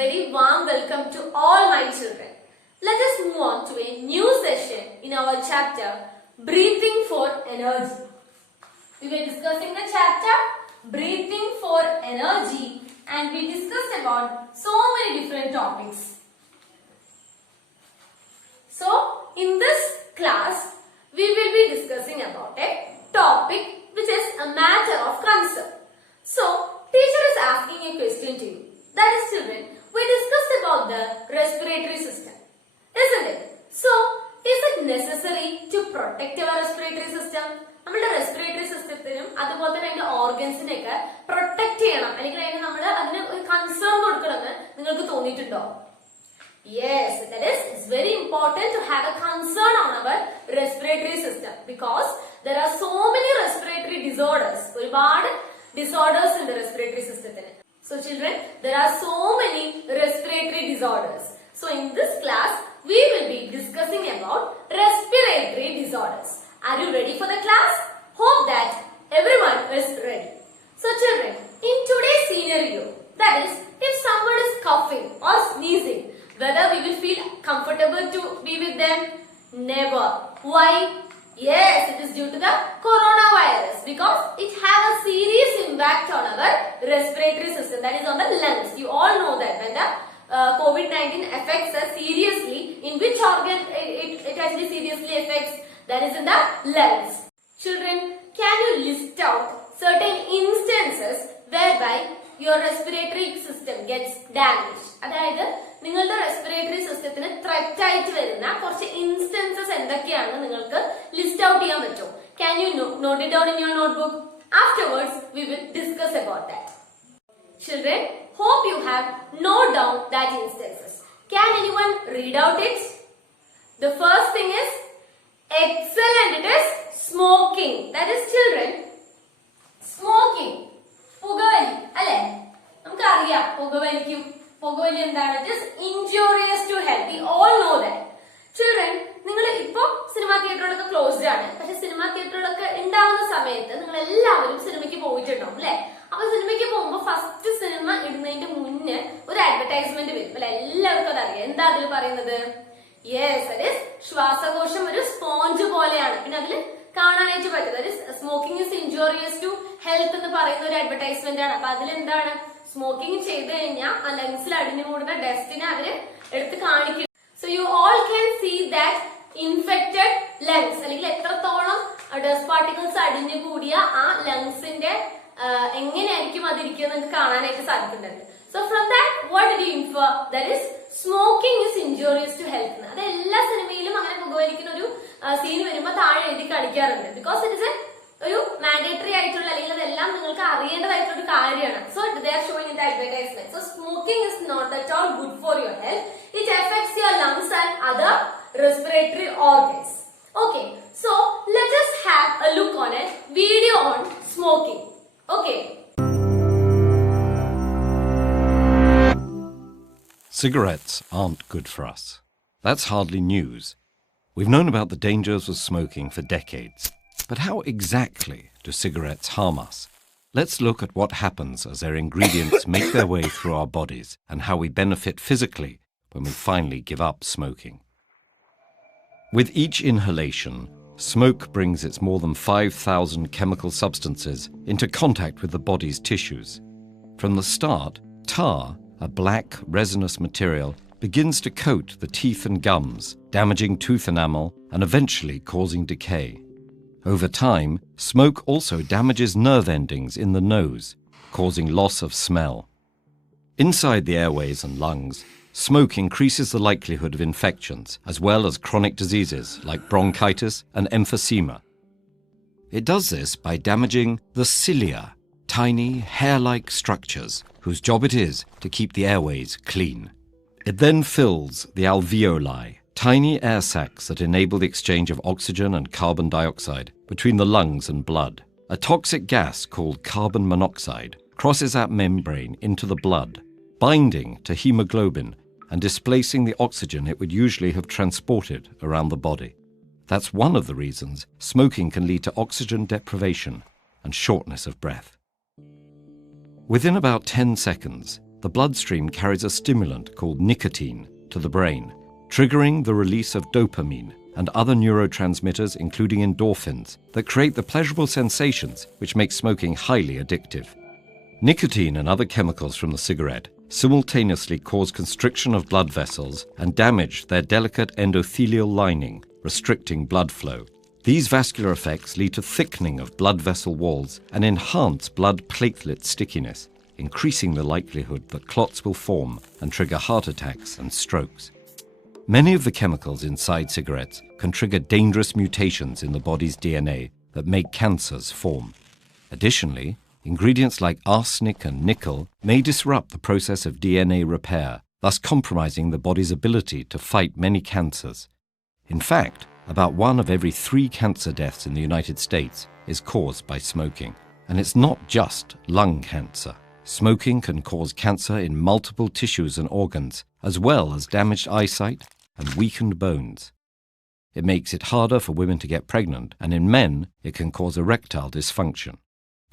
very warm welcome to all my children. Let us move on to a new session in our chapter Breathing for Energy. We were discussing the chapter Breathing for Energy and we discussed about so many different topics. So, in this class, we will be discussing about a topic which is a matter of concern. So, teacher is asking a question to you. That is, children, we discussed about the respiratory system, isn't it? So, is it necessary to protect our respiratory system? നമ്മുടെ respiratory സിസ്റ്റത്തിനും അതുപോലെ തന്നെ അതിന്റെ ഓർഗൻസിനെയൊക്കെ protect ചെയ്യണം അല്ലെങ്കിൽ നമ്മൾ അതിന് ഒരു concern കൊടുക്കണമെന്ന് നിങ്ങൾക്ക് തോന്നിയിട്ടുണ്ടോ? Yes, that is, it's very important to have a concern on our respiratory system because there are so many respiratory disorders. ഒരുപാട് disorders in the respiratory system. So children, there are so many respiratory disorders. So in this class, we will be discussing about respiratory disorders. Are you ready for the class? Hope that everyone is ready. So children, in today's scenario, that is, if someone is coughing or sneezing, whether we will feel comfortable to be with them? Never. Why? Yes, it is due to the coronavirus because it has a serious impact on our respiratory system, that is on the lungs. You all know that when the COVID-19 affects us seriously, in which organ it actually seriously affects? That is in the lungs. Children, can you list out certain instances whereby your respiratory system gets damaged? അതായത് നിങ്ങളുടെ respiratory സിസ്റ്റത്തിന് threat ആയിട്ട് വരുന്ന കുറച്ച് instances എന്തൊക്കെയാണ് നിങ്ങൾക്ക് list out ചെയ്യാൻ പറ്റുമോ? Can you note it down in your notebook? Afterwards, we will discuss about that. Children, hope you have noted down that instances. Can anyone read out it? The first thing is excellent. It is smoking. That is, children, smoking. പുകവലി അല്ലെ? നമുക്കറിയാം പുകവലി എന്താണ്? It is injurious to health. We all know that. Children, നിങ്ങൾ ഇപ്പൊ cinema തിയേറ്ററുകളൊക്കെ closed ആണ്. പക്ഷെ cinema തിയേറ്ററുകളൊക്കെ ഉണ്ടാവുന്ന സമയത്ത് നിങ്ങൾ എല്ലാവരും സിനിമയ്ക്ക് പോയിട്ടുണ്ടാവും അല്ലെ? അപ്പൊ സിനിമയ്ക്ക് പോകുമ്പോൾ ഫസ്റ്റ് സിനിമ ഇടുന്നതിന്റെ മുന്നേ ഒരു അഡ്വർടൈസ്മെന്റ് വരും അല്ലെ? എല്ലാവർക്കും അതറിയാം. എന്താ അതിൽ പറയുന്നത്? യെസ്, that is, ശ്വാസകോശം ഒരു സ്പോഞ്ച് പോലെയാണ്. പിന്നെ അതിൽ കാണാനായിട്ട് പറ്റും. that is, smoking is injurious to health എന്ന് പറയുന്ന ഒരു അഡ്വർടൈസ്മെന്റ് ആണ്. അപ്പൊ അതിലെന്താണ്? സ്മോക്കിംഗ് ചെയ്ത് കഴിഞ്ഞാൽ ആ ലങ്സിൽ അടിഞ്ഞുകൂടുന്ന ഡസ്റ്റിനെ അവര് എടുത്ത് കാണിക്കും. So you all can see that infected lungs അല്ലെങ്കിൽ എത്രത്തോളം ഡസ്റ്റ് പാർട്ടിക്കിൾസ് അടിഞ്ഞുകൂടിയ ആ ലങ്സിന്റെ എങ്ങനെയായിരിക്കും അതിരിക്കുക നിങ്ങൾക്ക് കാണാനായിട്ട് സാധിക്കുന്നുണ്ട്. So from that what do you infer? That is smoking is injurious to health. അത് എല്ലാ സിനിമയിലും അങ്ങനെ പുകവലിക്കുന്ന ഒരു സീൻ വരുമ്പോൾ താഴെ എഴുതി കാണിക്കാറുണ്ട്. ബിക്കോസ് ഇറ്റ് ഇസ് ഒരു മാൻഡേറ്ററി ആയിട്ടുള്ള അല്ലെങ്കിൽ അതെല്ലാം നിങ്ങൾക്ക് അറിയേണ്ടതായിട്ടുള്ള ഒരു കാര്യമാണ്. So they are showing in the advertisement. So smoking is not at all good for your health. It affects your lungs and other respiratory organs. Okay, so let us have a look on a video on smoking. Okay. Cigarettes aren't good for us. That's hardly news. We've known about the dangers of smoking for decades. But how exactly do cigarettes harm us? Let's look at what happens as their ingredients make their way through our bodies and how we benefit physically when we finally give up smoking. With each inhalation, smoke brings its more than 5,000 chemical substances into contact with the body's tissues. From the start, tar, a black resinous material, begins to coat the teeth and gums, damaging tooth enamel and eventually causing decay. Over time, smoke also damages nerve endings in the nose, causing loss of smell. Inside the airways and lungs, smoke increases the likelihood of infections as well as chronic diseases like bronchitis and emphysema. It does this by damaging the cilia, tiny hair-like structures whose job it is to keep the airways clean. It then fills the alveoli, tiny air sacs that enable the exchange of oxygen and carbon dioxide between the lungs and blood. A toxic gas called carbon monoxide crosses that membrane into the blood, binding to hemoglobin and displacing the oxygen it would usually have transported around the body. That's one of the reasons smoking can lead to oxygen deprivation and shortness of breath. Within about 10 seconds, the bloodstream carries a stimulant called nicotine to the brain, triggering the release of dopamine and other neurotransmitters, including endorphins, that create the pleasurable sensations which make smoking highly addictive. Nicotine and other chemicals from the cigarette simultaneously cause constriction of blood vessels and damage their delicate endothelial lining, restricting blood flow. These vascular effects lead to thickening of blood vessel walls and enhance blood platelet stickiness, increasing the likelihood that clots will form and trigger heart attacks and strokes. Many of the chemicals inside cigarettes can trigger dangerous mutations in the body's DNA that make cancers form. Additionally, ingredients like arsenic and nickel may disrupt the process of DNA repair, thus compromising the body's ability to fight many cancers. In fact, about 1 of every 3 cancer deaths in the United States is caused by smoking. And it's not just lung cancer. Smoking can cause cancer in multiple tissues and organs, as well as damaged eyesight and weakened bones. It makes it harder for women to get pregnant, and in men, it can cause erectile dysfunction.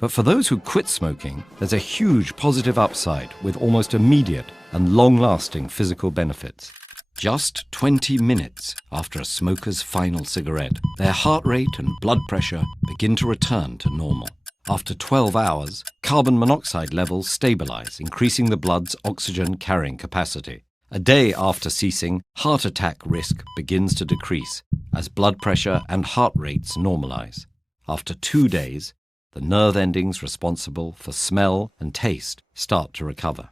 But for those who quit smoking, there's a huge positive upside with almost immediate and long-lasting physical benefits. Just 20 minutes after a smoker's final cigarette, their heart rate and blood pressure begin to return to normal. After 12 hours, carbon monoxide levels stabilize, increasing the blood's oxygen carrying capacity. A day after ceasing, heart attack risk begins to decrease as blood pressure and heart rates normalize. After 2 days, the nerve endings responsible for smell and taste start to recover.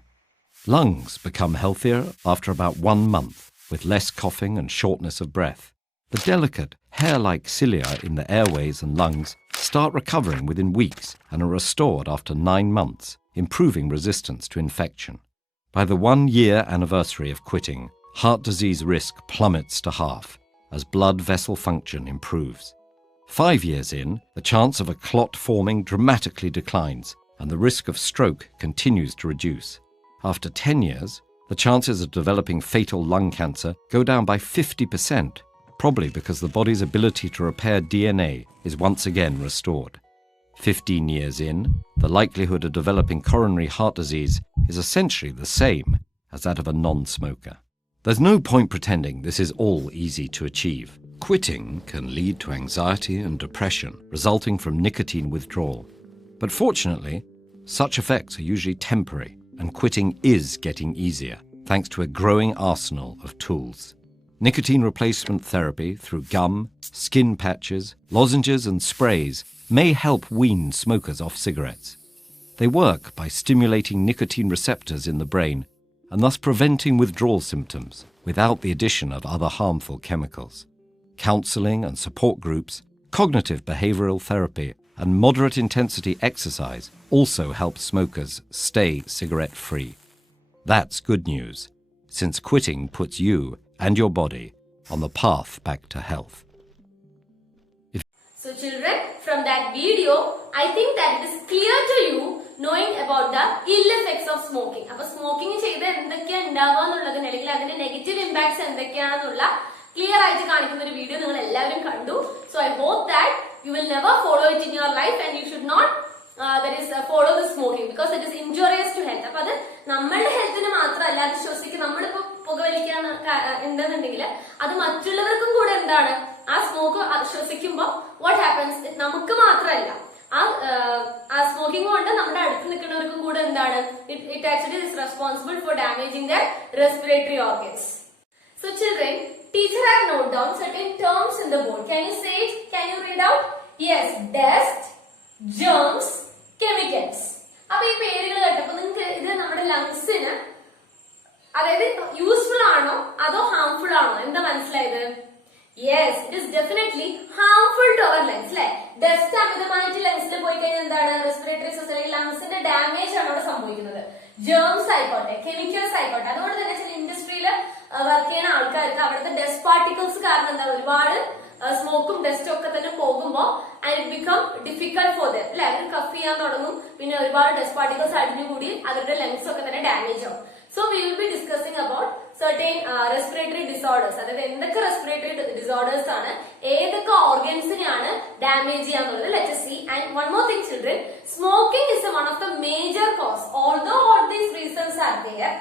Lungs become healthier after about 1 month, with less coughing and shortness of breath. The delicate, hair-like cilia in the airways and lungs start recovering within weeks and are restored after 9 months, improving resistance to infection. By the 1-year anniversary of quitting, heart disease risk plummets to half as blood vessel function improves. 5 years in, the chance of a clot forming dramatically declines and the risk of stroke continues to reduce. After 10 years, the chances of developing fatal lung cancer go down by 50%, probably because the body's ability to repair DNA is once again restored. 15 years in, the likelihood of developing coronary heart disease is essentially the same as that of a non-smoker. There's no point pretending this is all easy to achieve. Quitting can lead to anxiety and depression resulting from nicotine withdrawal. But fortunately, such effects are usually temporary, and quitting is getting easier, thanks to a growing arsenal of tools. Nicotine replacement therapy through gum, skin patches, lozenges and sprays may help wean smokers off cigarettes. They work by stimulating nicotine receptors in the brain and thus preventing withdrawal symptoms without the addition of other harmful chemicals. Counseling and support groups, cognitive behavioral therapy, and moderate intensity exercise also help smokers stay cigarette-free. That's good news, since quitting puts you and your body on the path back to health. So children, from that video, I think that it is clear to you knowing about the ill effects of smoking. അപ്പോൾ smoking ചെയ്ത് എന്തൊക്കെയാണ് ഉണ്ടാവുക എന്നുള്ളതിന് അല്ലെങ്കിൽ അതിന്റെ negative impacts എന്തൊക്കെയാണെന്നുള്ള clear ആയിട്ട് കാണിക്കുന്ന ഒരു വീഡിയോ നിങ്ങൾ എല്ലാവരും കണ്ടു. So I hope that you will never follow it in your life and you should not follow the smoking because it is injurious to health. അപ്പൊ അത് നമ്മളുടെ ഹെൽത്തിന് മാത്രമല്ല, അത് ശ്വസിക്കും. നമ്മളിപ്പോ പുകവലിക്കാൻ ഉണ്ടെന്നുണ്ടെങ്കിൽ അത് മറ്റുള്ളവർക്കും കൂടെ എന്താണ്, ആ സ്മോക്ക് ശ്വസിക്കുമ്പോൾ വാട്ട് ഹാപ്പൻസ്, നമുക്ക് മാത്രമല്ല ആ സ്മോക്കിംഗ് കൊണ്ട് നമ്മുടെ അടുത്ത് നിൽക്കുന്നവർക്കും കൂടെ എന്താണ്, it actually is responsible for damaging the respiratory organs. So children, teacher have noted down certain terms in the board. Can you say it? Can you read out? Yes, dust, germs, chemicals. അപ്പൊ ഈ പേരുകൾ കേട്ടപ്പോ നിങ്ങൾക്ക് ഇത് നമ്മുടെ ലങ്സിന് അതായത് useful ആണോ അതോ ഹാംഫുൾ ആണോ എന്താ മനസ്സിലായത്? Yes, it is definitely harmful to our lungs അല്ലെ. ഡസ്റ്റ് അമിതമായിട്ട് ലങ്സിൽ പോയി കഴിഞ്ഞാൽ എന്താണ്, റെസ്പിറേറ്ററി സിസ്റ്റം അല്ലെങ്കിൽ ലങ്സിന്റെ ഡാമേജ് ആണ് അവിടെ സംഭവിക്കുന്നത്. ജേംസ് ആയിക്കോട്ടെ, കെമിക്കൽസ് ആയിക്കോട്ടെ. അതുകൊണ്ട് തന്നെ ചില ഇൻഡസ്ട്രിയിൽ വർക്ക് ചെയ്യുന്ന ആൾക്കാർക്ക് അവിടുത്തെ ഡസ്റ്റ് പാർട്ടിക്കിൾസ് കാരണം എന്താ, ഒരുപാട് സ്മോക്കും ഡസ്റ്റും ഒക്കെ തന്നെ പോകുമ്പോ and it become difficult for them അല്ലെ. അവർ കഫ് ചെയ്യാൻ തുടങ്ങും, പിന്നെ ഒരുപാട് ഡസ്റ്റ് പാർട്ടിക്കിൾസ് അടിഞ്ഞുകൂടി അവരുടെ ലങ്സ് ഒക്കെ തന്നെ ഡാമേജ് ആവും. So we will be discussing about certain respiratory disorders. അതായത് എന്തൊക്കെ respiratory disorders ആണ്, ഏതൊക്കെ ഓർഗൻസിനെയാണ് ഡാമേജ് ചെയ്യാന്നുള്ളത്. Let us see. And one more thing, children, smoking is one of the major cause. Although all these reasons are there,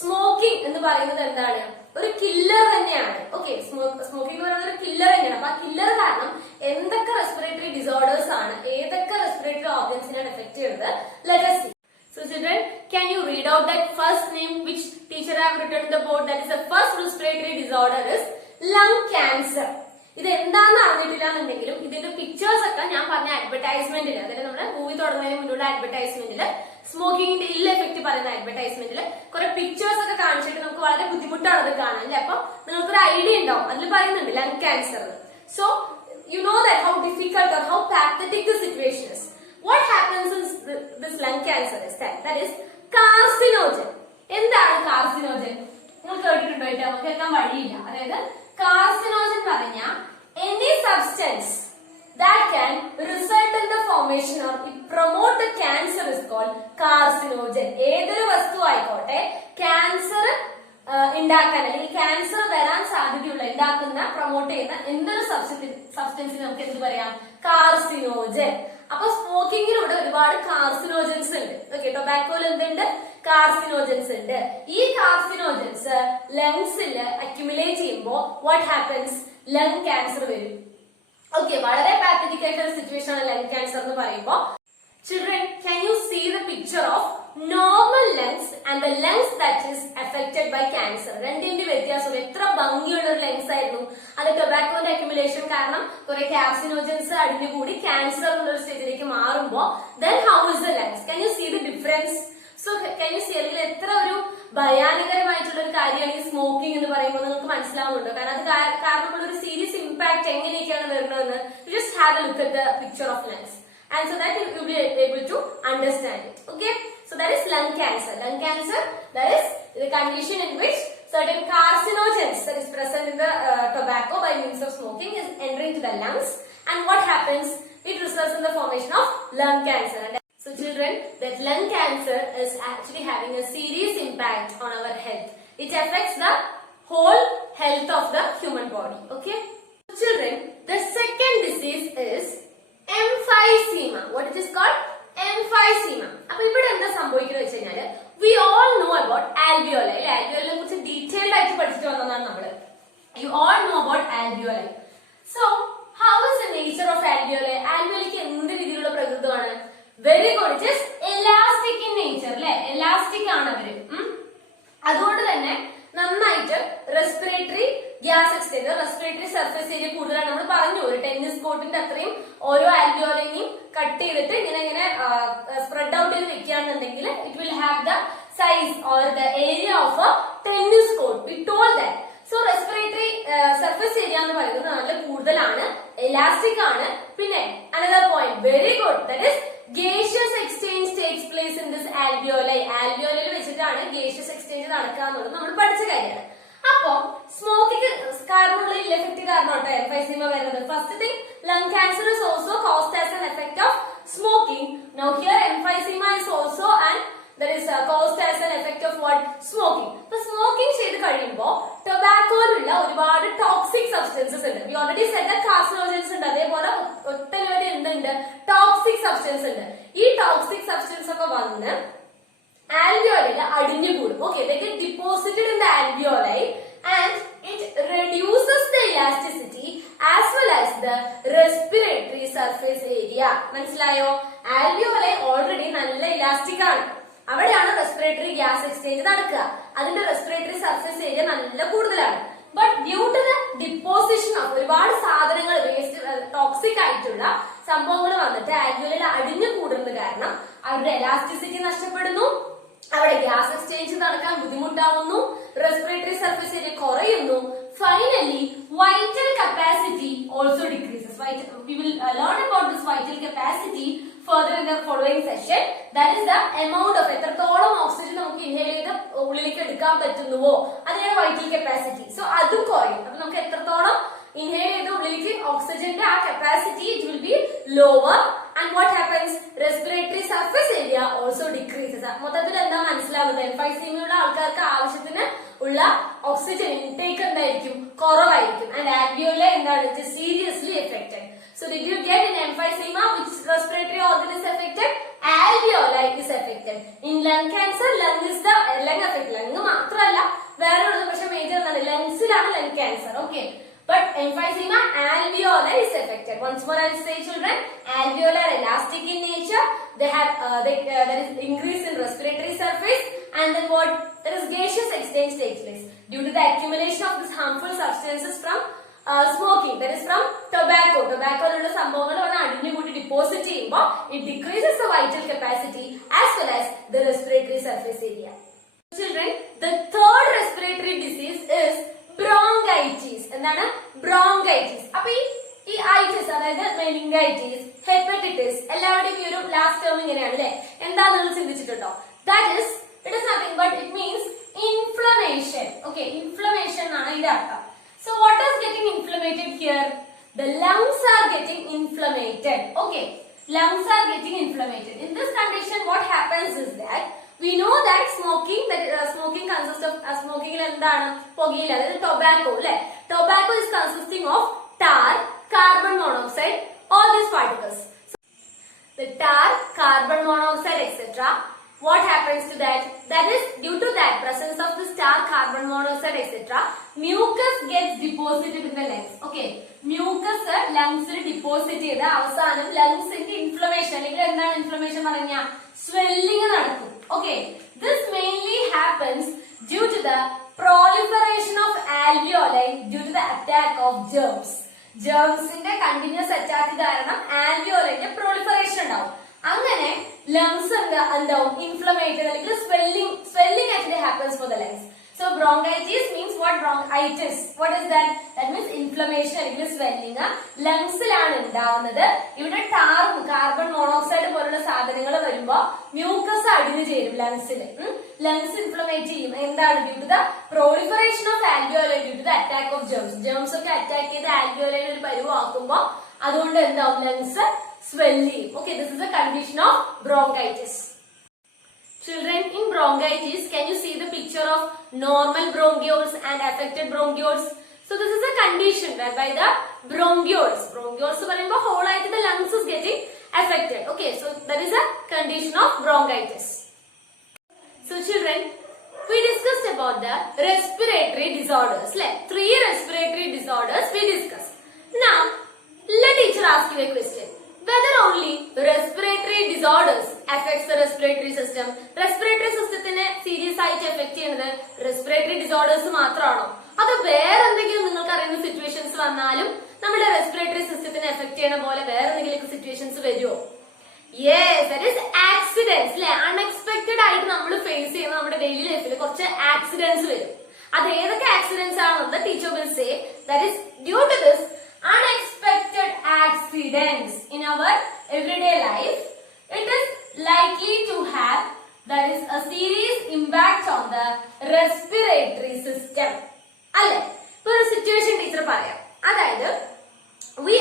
smoking എന്ന് പറയുന്നത് എന്താണ്, ഒരു killer തന്നെയാണ്. ഓക്കെ, സ്മോക്കിംഗ് എന്ന് പറയുന്നത് ഒരു കില്ലർ തന്നെയാണ്. അപ്പൊ ആ കില്ലർ കാരണം എന്തൊക്കെ റെസ്പിറേറ്ററി ഡിസോർഡേഴ്സ് ആണ്, ഏതൊക്കെ റെസ്പിറേറ്ററി ഓർഗൻസിനെയാണ് എഫക്ട് ചെയ്യുന്നത്. Let us see. So children, can you read out that first name which teacher have written on the board? That is the first respiratory disorder is lung cancer. ഇത് എന്താണെന്ന് അറിഞ്ഞിട്ടില്ല എന്നുണ്ടെങ്കിലും ഇതിന്റെ pictures ഒക്കെ ഞാൻ പറഞ്ഞ അഡ്വർടൈസ്മെന്റിൽ, അതായത് നമ്മുടെ മൂവി തുടങ്ങുന്നതിന് മുന്നുള്ള അഡ്വർടൈസ്മെന്റിൽ, സ്മോക്കിങ്ങിന്റെ ഇല്ല എഫക്ട് പറയുന്ന അഡ്വർടൈസ്മെന്റിൽ കുറെ പിക്ചേഴ്സ് ഒക്കെ കാണിച്ചിട്ട് നമുക്ക് വളരെ ബുദ്ധിമുട്ടാണ് അത് കാണാൻ അല്ലെ. അപ്പൊ നിങ്ങൾക്കൊരു ഐഡിയ ഉണ്ടാവും, അതിൽ പറയുന്നുണ്ട് lung cancer. So you know that how difficult or how pathetic the situation is. What happens in this lung cancer is that is carcinogen. എന്താണ് കാർസിനോജൻ? നിങ്ങൾ കേട്ടിട്ടുണ്ടോ? നമുക്ക് കേൾക്കാൻ വഴിയില്ല. അതായത് കാർസിനോജൻ പറഞ്ഞ any substance that can result in the formation or promote the cancer is called carcinogen. ഏതൊരു വസ്തു ആയിക്കോട്ടെ ക്യാൻസർ ഉണ്ടാക്കാൻ അല്ലെങ്കിൽ ക്യാൻസർ വരാൻ സാധ്യതയുള്ള ഉണ്ടാക്കുന്ന പ്രൊമോട്ട് ചെയ്യുന്ന എന്തൊരു സബ്സ്റ്റൻസിന് നമുക്ക് എന്ത് പറയാം? കാർസിനോജൻ. അപ്പൊ സ്മോക്കിങ്ങിലൂടെ ഒരുപാട് കാർസിനോജൻസ് ഉണ്ട്. ഓക്കെ, ടൊബാക്കോയിൽ എന്തുണ്ട്? കാർസിനോജൻസ് ഉണ്ട്. ഈ കാർസിനോജൻസ് ലങ്സിൽ അക്യുമുലേറ്റ് ചെയ്യുമ്പോൾ വാട്ട് ഹാപ്പൻസ്? ലങ് ക്യാൻസർ വരും. ഓക്കെ, വളരെ പാത്തറ്റിക് ആയിട്ടുള്ള സിറ്റുവേഷൻ ആണ് ലങ് ക്യാൻസർ എന്ന് പറയുമ്പോൾ. Children, can you see the picture of normal lungs and the lungs that is affected by cancer? രണ്ടിന്റെ വ്യത്യാസം. എത്ര ഭംഗിയുള്ള ഒരു ലങ്സ് ആയിരുന്നു. അത് ടൊബാക്കോന്റെ അക്യുമുലേഷൻ കാരണം കുറെ കാർസിനോജൻസ് അടിഞ്ഞുകൂടി ക്യാൻസർ എന്നുള്ള സ്റ്റേജിലേക്ക് മാറുമ്പോ then how is the lungs? Can you see the difference? So can you see അല്ലെങ്കിൽ എത്ര ഒരു ഭയാനകരമായിട്ടുള്ള ഒരു കാര്യമാണ് ഈ സ്മോക്കിംഗ് എന്ന് പറയുമ്പോൾ നിങ്ങൾക്ക് മനസ്സിലാവുന്നുണ്ടോ? കാരണം അത് കാരണമുള്ള ഒരു സീരിയസ് ഇമ്പാക്ട് എങ്ങനെയൊക്കെയാണ് വരുന്നതെന്ന് just have a look at the picture of lungs. And so that you will be able to understand it. Okay, so that is lung cancer. Lung cancer, that is the condition in which certain carcinogens that is present in the tobacco by means of smoking is entering to the lungs, and what happens? It results in the formation of lung cancer. So children, that lung cancer is actually having a serious impact on our health. It affects the whole health of the human body. Okay, children, the second disease is emphysema. What it is called? Emphysema. അപ്പൊ ഇവിടെ എന്താ സംഭവിക്കുന്നത് വെച്ച് കഴിഞ്ഞാല് we all know about alveoli. Alveoli കുറിച്ച് detailed ആയിട്ട് പഠിച്ചിട്ട് വന്നതാണ് നമ്മള്. You all know about alveoli. So how is the nature of alveoli? Alveoliക്ക് എന്ത് രീതിയിലുള്ള പ്രകൃതമാണ്? Very good. It is elastic in nature. അല്ലെ, elastic ആണ് അവര്. അതുകൊണ്ട് തന്നെ നന്നായിട്ട് respiratory gas exchange, respiratory surface area കൂടുതലാണ്. നമ്മൾ പറഞ്ഞു ഒരു ടെന്നീസ് കോർട്ടിന്റെ അത്രയും ഓരോ ആൽവിയോളയും കട്ട് ചെയ്തിട്ട് ഇങ്ങനെ ഇങ്ങനെ സ്പ്രെഡ് ഔട്ട് ചെയ്ത് വെക്കുകയാണെന്നുണ്ടെങ്കിൽ it will have the size or the area of a tennis court. We told that. So respiratory surface area എന്ന് പറയുന്നത് നല്ല കൂടുതലാണ്, എലാസ്റ്റിക് ആണ്. പിന്നെ another point, very good, that is gaseous exchange takes place in this alveoli. Alveoli വെച്ചിട്ടാണ് gaseous exchange നടക്കുക എന്നുള്ളത് നമ്മൾ പഠിച്ച കാര്യമാണ്. അപ്പൊ സ്മോക്കിംഗ് കാരണമുള്ള ഇല്ലഫക്റ്റ് കാരണമാട്ടോ emphysema വരുന്നത്. First thing, lung cancer is also caused as an effect of smoking. Now here emphysema is also and that is caused as an effect of what? Smoking. So smoking ചെയ്ത് കഴിയുമ്പോൾ ടൊബാക്കോയിലുള്ള ഒരുപാട് toxic substances ഉണ്ട്. We already said that carcinogens ഉണ്ട്, അതേപോലെ ഒട്ടനവധി എന്തുണ്ട്? Toxic substance ഉണ്ട്. ഈ ടോക്സിക് സബ്സ്റ്റൻസ് ഒക്കെ വന്ന് ആൽവിയോളിൽ അടിഞ്ഞുകൂടും. Okay, they get deposited in the alveoli and it reduces the elasticity as well as the respiratory surface area. മനസ്സിലായോ? ആൽവിയോളി ഓൾറെഡി നല്ല ഇലാസ്റ്റിക് ആണ്. അവിടെയാണ് റെസ്പിറേറ്ററി ഗ്യാസ് എക്സ്ചേഞ്ച് നടക്കുക. അതിന്റെ റെസ്പിറേറ്ററി സർഫേസ് ഏരിയ നല്ല കൂടുതലാണ്. But due to the deposition of ഒരുപാട് സാധനങ്ങൾ, വേസ്റ്റ്, ടോക്സിക് ആയിട്ടുള്ള സംഭവങ്ങൾ വന്നിട്ട് ആൽവിയോളിൽ അടിഞ്ഞു കൂടുന്നത് കാരണം അവരുടെ എലാസ്റ്റിസിറ്റി നഷ്ടപ്പെടുന്നു, അവിടെ ഗ്യാസ് എക്സ്ചേഞ്ച് നടക്കാൻ ബുദ്ധിമുട്ടാവുന്നു, റെസ്പിറേറ്ററി സർഫേസ് ഏരിയ കുറയുന്നു. Finally vital capacity also decreases. We will learn about this vital capacity further in the following session. That is the amount of എത്രത്തോളം ഓക്സിജൻ നമുക്ക് ഇൻഹേൽ ചെയ്ത് ഉള്ളിലേക്ക് എടുക്കാൻ പറ്റുന്നുവോ അതിനാണ് വൈറ്റൽ കപ്പാസിറ്റി. സോ അതും കുറയും. അപ്പൊ നമുക്ക് എത്രത്തോളം ഇൻഹേൽ ചെയ്ത് ഉള്ളിലേക്ക് ഓക്സിജന്റെ ആ capacity it will B lower and what happens? Respiratory surface area also decreases. മൊത്തത്തിൽ എന്താ മനസ്സിലാവുന്നത്? emphysema ഉള്ള ആൾക്കാർക്ക് ആവശ്യത്തിന് ഉള്ള ഓക്സിജൻ ഇൻടേക്ക് എന്തായിരിക്കും, കുറവായിരിക്കും. ആൻഡ് ആൽവിയോലൈ എന്താണ്, it is seriously affected. So did you get in emphysema which respiratory organ is affected? Alveoli is affected. In lung cancer, lung is the lung affected. Lung മാത്രമല്ല വേറെ ഉള്ളത്, പക്ഷെ major എന്താണ്, ലങ്സിലാണ് lung cancer. Okay. But emphysema, alveoli is affected. Once more I will say, children, alveoli are elastic in nature. They have there is increase in respiratory surface, and then what? There is gaseous exchange takes place due to the accumulation of these harmful substances from smoking, that is from tobacco. Tobacco ഉള്ള സംഭവങ്ങൾ വന്ന് അടിഞ്ഞുകൂടി deposit ചെയ്യുമ്പോൾ it decreases the vital capacity as well as the respiratory surface area. Children, the third respiratory disease is bronchitis. എന്താണ്, bronchitis. അപ്പൊ ഈ itis, അതായത് meningitis, hepatitis, എല്ലാവരുടെയും ഈ ഒരു ലാസ്റ്റ് ടേം ഇങ്ങനെയാണ് അല്ലെ, എന്താന്ന് നിങ്ങൾ ചിന്തിച്ചിട്ടുണ്ടോ? That is, it is nothing but it means inflammation. Okay, inflammation ആണ് ഇതിന്റെ അർത്ഥം. So what is getting inflamed here? The lungs are getting inflamed. Okay, lungs are getting inflamed. In this condition, what happens is that we know that smoking consists of smoking എന്താണ്, പുകയില, അതായത് tobacco, അല്ലെ? Tobacco is consisting of tar, carbon monoxide, all these particles. So, the tar, carbon monoxide, etc. What happens to that? That is, due to that presence of this tar, carbon monoxide, etc., mucus gets deposited in the lungs. Okay, mucus lungs deposit ചെയ്ത അവസാനം ലങ്സിന്റെ inflammation, അല്ലെങ്കിൽ എന്താണ് inflammation പറഞ്ഞ swelling നടക്കും. Okay, this mainly happens due to the proliferation of alveoli due to the attack of germs. Germsന്റെ continuous attack കാരണം ആൽവിയോളിന്റെ proliferation ഉണ്ടാവും. അങ്ങനെ lungs എന്താവും, ഇൻഫ്ലമേറ്റഡ് അല്ലെങ്കിൽ swelling actually happens for the lungs. So bronchitis means what? Bronchitis. What is that? That means inflammation അല്ലെങ്കിൽ swelling ലങ്സിലാണ് ഉണ്ടാവുന്നത്. ഇവിടെ ടാറും കാർബൺ മോണോക്സൈഡ് പോലുള്ള സാധനങ്ങൾ വരുമ്പോ മ്യൂക്കസ് അടിഞ്ഞു ചേരും ലങ്സിൽ. ലങ്സ് ഇൻഫ്ലമേറ്റ് ചെയ്യും. എന്താണ്? Due to the proliferation of alveoli due to the attack of germs. Germs ഒക്കെ അറ്റാക്ക് ചെയ്ത് ആൽവിയോലയിൽ ഒരു പരുവാക്കുമ്പോ അതുകൊണ്ട് എന്താവും, ലങ്സ് swell ചെയ്യും. Okay, this is a condition of bronchitis. Children, in bronchitis, can you see the picture of normal bronchioles and affected bronchioles? So this is a condition whereby the bronchioles പറയുമ്പോൾ whole ആയിട്ട് the lungs is getting affected. Okay, so that is a condition of bronchitis. So children, we discussed about the respiratory disorders. Like 3 respiratory disorders we discussed. Now, let teacher ask you a question. Whether only respiratory disorders affects the respiratory system. Respiratory systemത്തിനെ serious ആയിട്ട് effect ചെയ്യുന്നത് respiratory disorders മാത്രമാണോ? അത് വേറെ എന്തെങ്കിലും നിങ്ങൾക്ക് അറിയുന്ന situations വന്നാലും നമ്മുടെ respiratory systemത്തിനെ എഫക്ട് ചെയ്യുന്ന പോലെ വേറെ എന്തെങ്കിലും സിറ്റുവേഷൻസ് വരുമോ? Yes, that is accidents. അല്ലെ, അൺഎക്സ്പെക്ടഡ് ആയിട്ട് നമ്മൾ ഫേസ് ചെയ്യുന്ന നമ്മുടെ ഡെയിലി ലൈഫിൽ കുറച്ച് ആക്സിഡന്റ്സ് വരും. അത് ഏതൊക്കെ ആക്സിഡന്റ്സ് ആണെന്ന് teacher will say. That is due to this unexpected accidents in our everyday life, it is likely to have, that is, a serious impact on the respiratory system. അല്ലെ, ഇപ്പൊ ഒരു situation teacher പറയാം. അതായത് we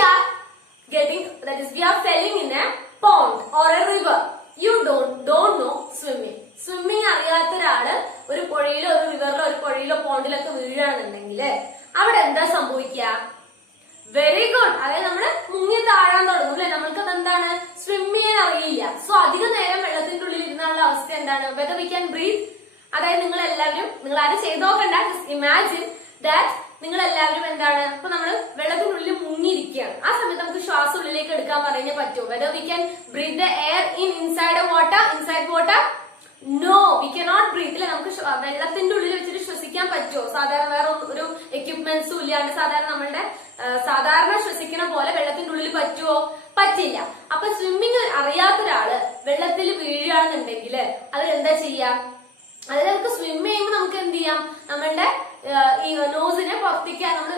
are falling in a pond or a river. You don't know swimming. Swimming അറിയാത്ത ഒരാള് ഒരു പുഴയിലോ ഒരു റിവറിലോ ഒരു പുഴയിലോ പോണ്ടിലൊക്കെ വീഴാണെന്നുണ്ടെങ്കിൽ അവിടെ എന്താ സംഭവിക്കുക? വെരി ഗുഡ്, അതായത് നമ്മള് മുങ്ങി താഴാൻ തുടങ്ങും അല്ലെ, നമ്മൾക്ക് എന്താണ്, സ്വിം ചെയ്യാൻ അറിയില്ല. സോ അധിക നേരം വെള്ളത്തിന്റെ ഉള്ളിൽ ഇരുന്നുള്ള അവസ്ഥ എന്താണ്? Whether we can breath. അതായത് നിങ്ങൾ ആരും ചെയ്ത് നോക്കണ്ട, ജസ്റ്റ് ഇമാജിൻ ദാറ്റ് നിങ്ങൾ എല്ലാവരും എന്താണ്, ഇപ്പൊ നമ്മള് വെള്ളത്തിനുള്ളിൽ മുങ്ങിയിരിക്കുകയാണ്. ആ സമയത്ത് നമുക്ക് ശ്വാസം ഉള്ളിലേക്ക് എടുക്കാൻ പറഞ്ഞാൽ പറ്റുമോ? Whether we can breathe the air inside water? No, we cannot breathe. ഇല്ല, നമുക്ക് വെള്ളത്തിന്റെ ഉള്ളിൽ വെച്ചിട്ട് ശ്വസിക്കാൻ പറ്റുമോ? സാധാരണ വേറെ ഒരു എക്യുപ്മെന്റ്സും ഇല്ലാണ്ട് സാധാരണ ശ്വസിക്കുന്ന പോലെ വെള്ളത്തിന്റെ ഉള്ളിൽ പറ്റുമോ? പറ്റില്ല. അപ്പൊ സ്വിമ്മിങ് അറിയാത്ത ഒരാള് വെള്ളത്തിൽ വീഴുകയാണെന്നുണ്ടെങ്കിൽ അതിലെന്താ ചെയ്യാം? അതായത് നമുക്ക് സ്വിം ചെയ്യുമ്പോൾ നമുക്ക് എന്ത് ചെയ്യാം? നമ്മളുടെ ഈ നോസിനെ പുറത്തേക്ക് നമ്മൾ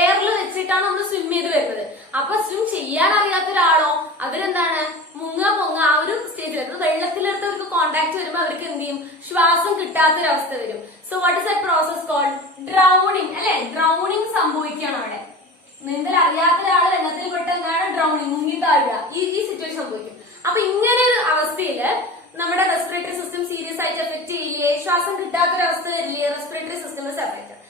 എയറിൽ വെച്ചിട്ടാണ് നമ്മൾ സ്വിം ചെയ്ത് വരുന്നത്. അപ്പൊ സ്വിം ചെയ്യാൻ അറിയാത്ത ഒരാളോ അവരെന്താണ്, പൊങ്ങ ആ ഒരു സ്റ്റേജിൽ വെള്ളത്തിലെടുത്തവർക്ക് കോണ്ടാക്ട് വരുമ്പോൾ അവർക്ക് എന്ത് ചെയ്യും? ശ്വാസം കിട്ടാത്തൊരവസ്ഥ വരും. So what is that process called? Drowning. അല്ലെ, ഡ്രൗണിങ് സംഭവിക്കുകയാണ് അവിടെ. നീന്തൽ അറിയാത്ത ഒരാൾ വെള്ളത്തിൽ പെട്ട എന്താണ്? ഡ്രൗണിങ്, മുങ്ങി താഴുക. ഈ സിറ്റുവേഷൻ സംഭവിക്കും. അപ്പൊ ഇങ്ങനെ ഒരു അവസ്ഥയില് നമ്മുടെ റെസ്പിറേറ്ററി സിസ്റ്റം സീരിയസ് ആയിട്ട് എഫക്ട് ചെയ്യില്ലേ? ശ്വാസം കിട്ടാത്തൊരവസ്ഥ വരില്ലേ? Respiratory system is affected.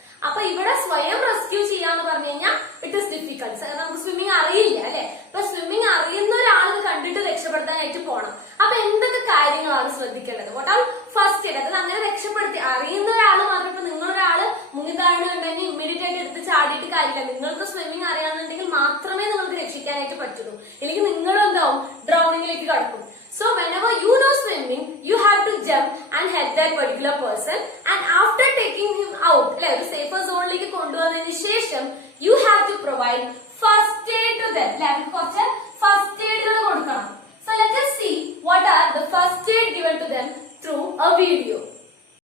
ചാടിയിട്ട് കാര്യമില്ല. നിങ്ങൾക്ക് സ്വിമ്മിങ് അറിയാന്നുണ്ടെങ്കിൽ മാത്രമേ നിങ്ങൾക്ക് രക്ഷിക്കാനായിട്ട് പറ്റുള്ളൂ. ഇല്ലെങ്കിൽ നിങ്ങൾ എന്താവും, ഡ്രൗണിങ്ങിലേക്ക് കടക്കും. So whenever you know swimming, you have to jump and help that particular person. And after taking him out, like a safer zone like konduvanadinu shesham, you have to provide first aid to them. Like korchu first aid kodukkanam. So let us see what are the first aid given to them through a video.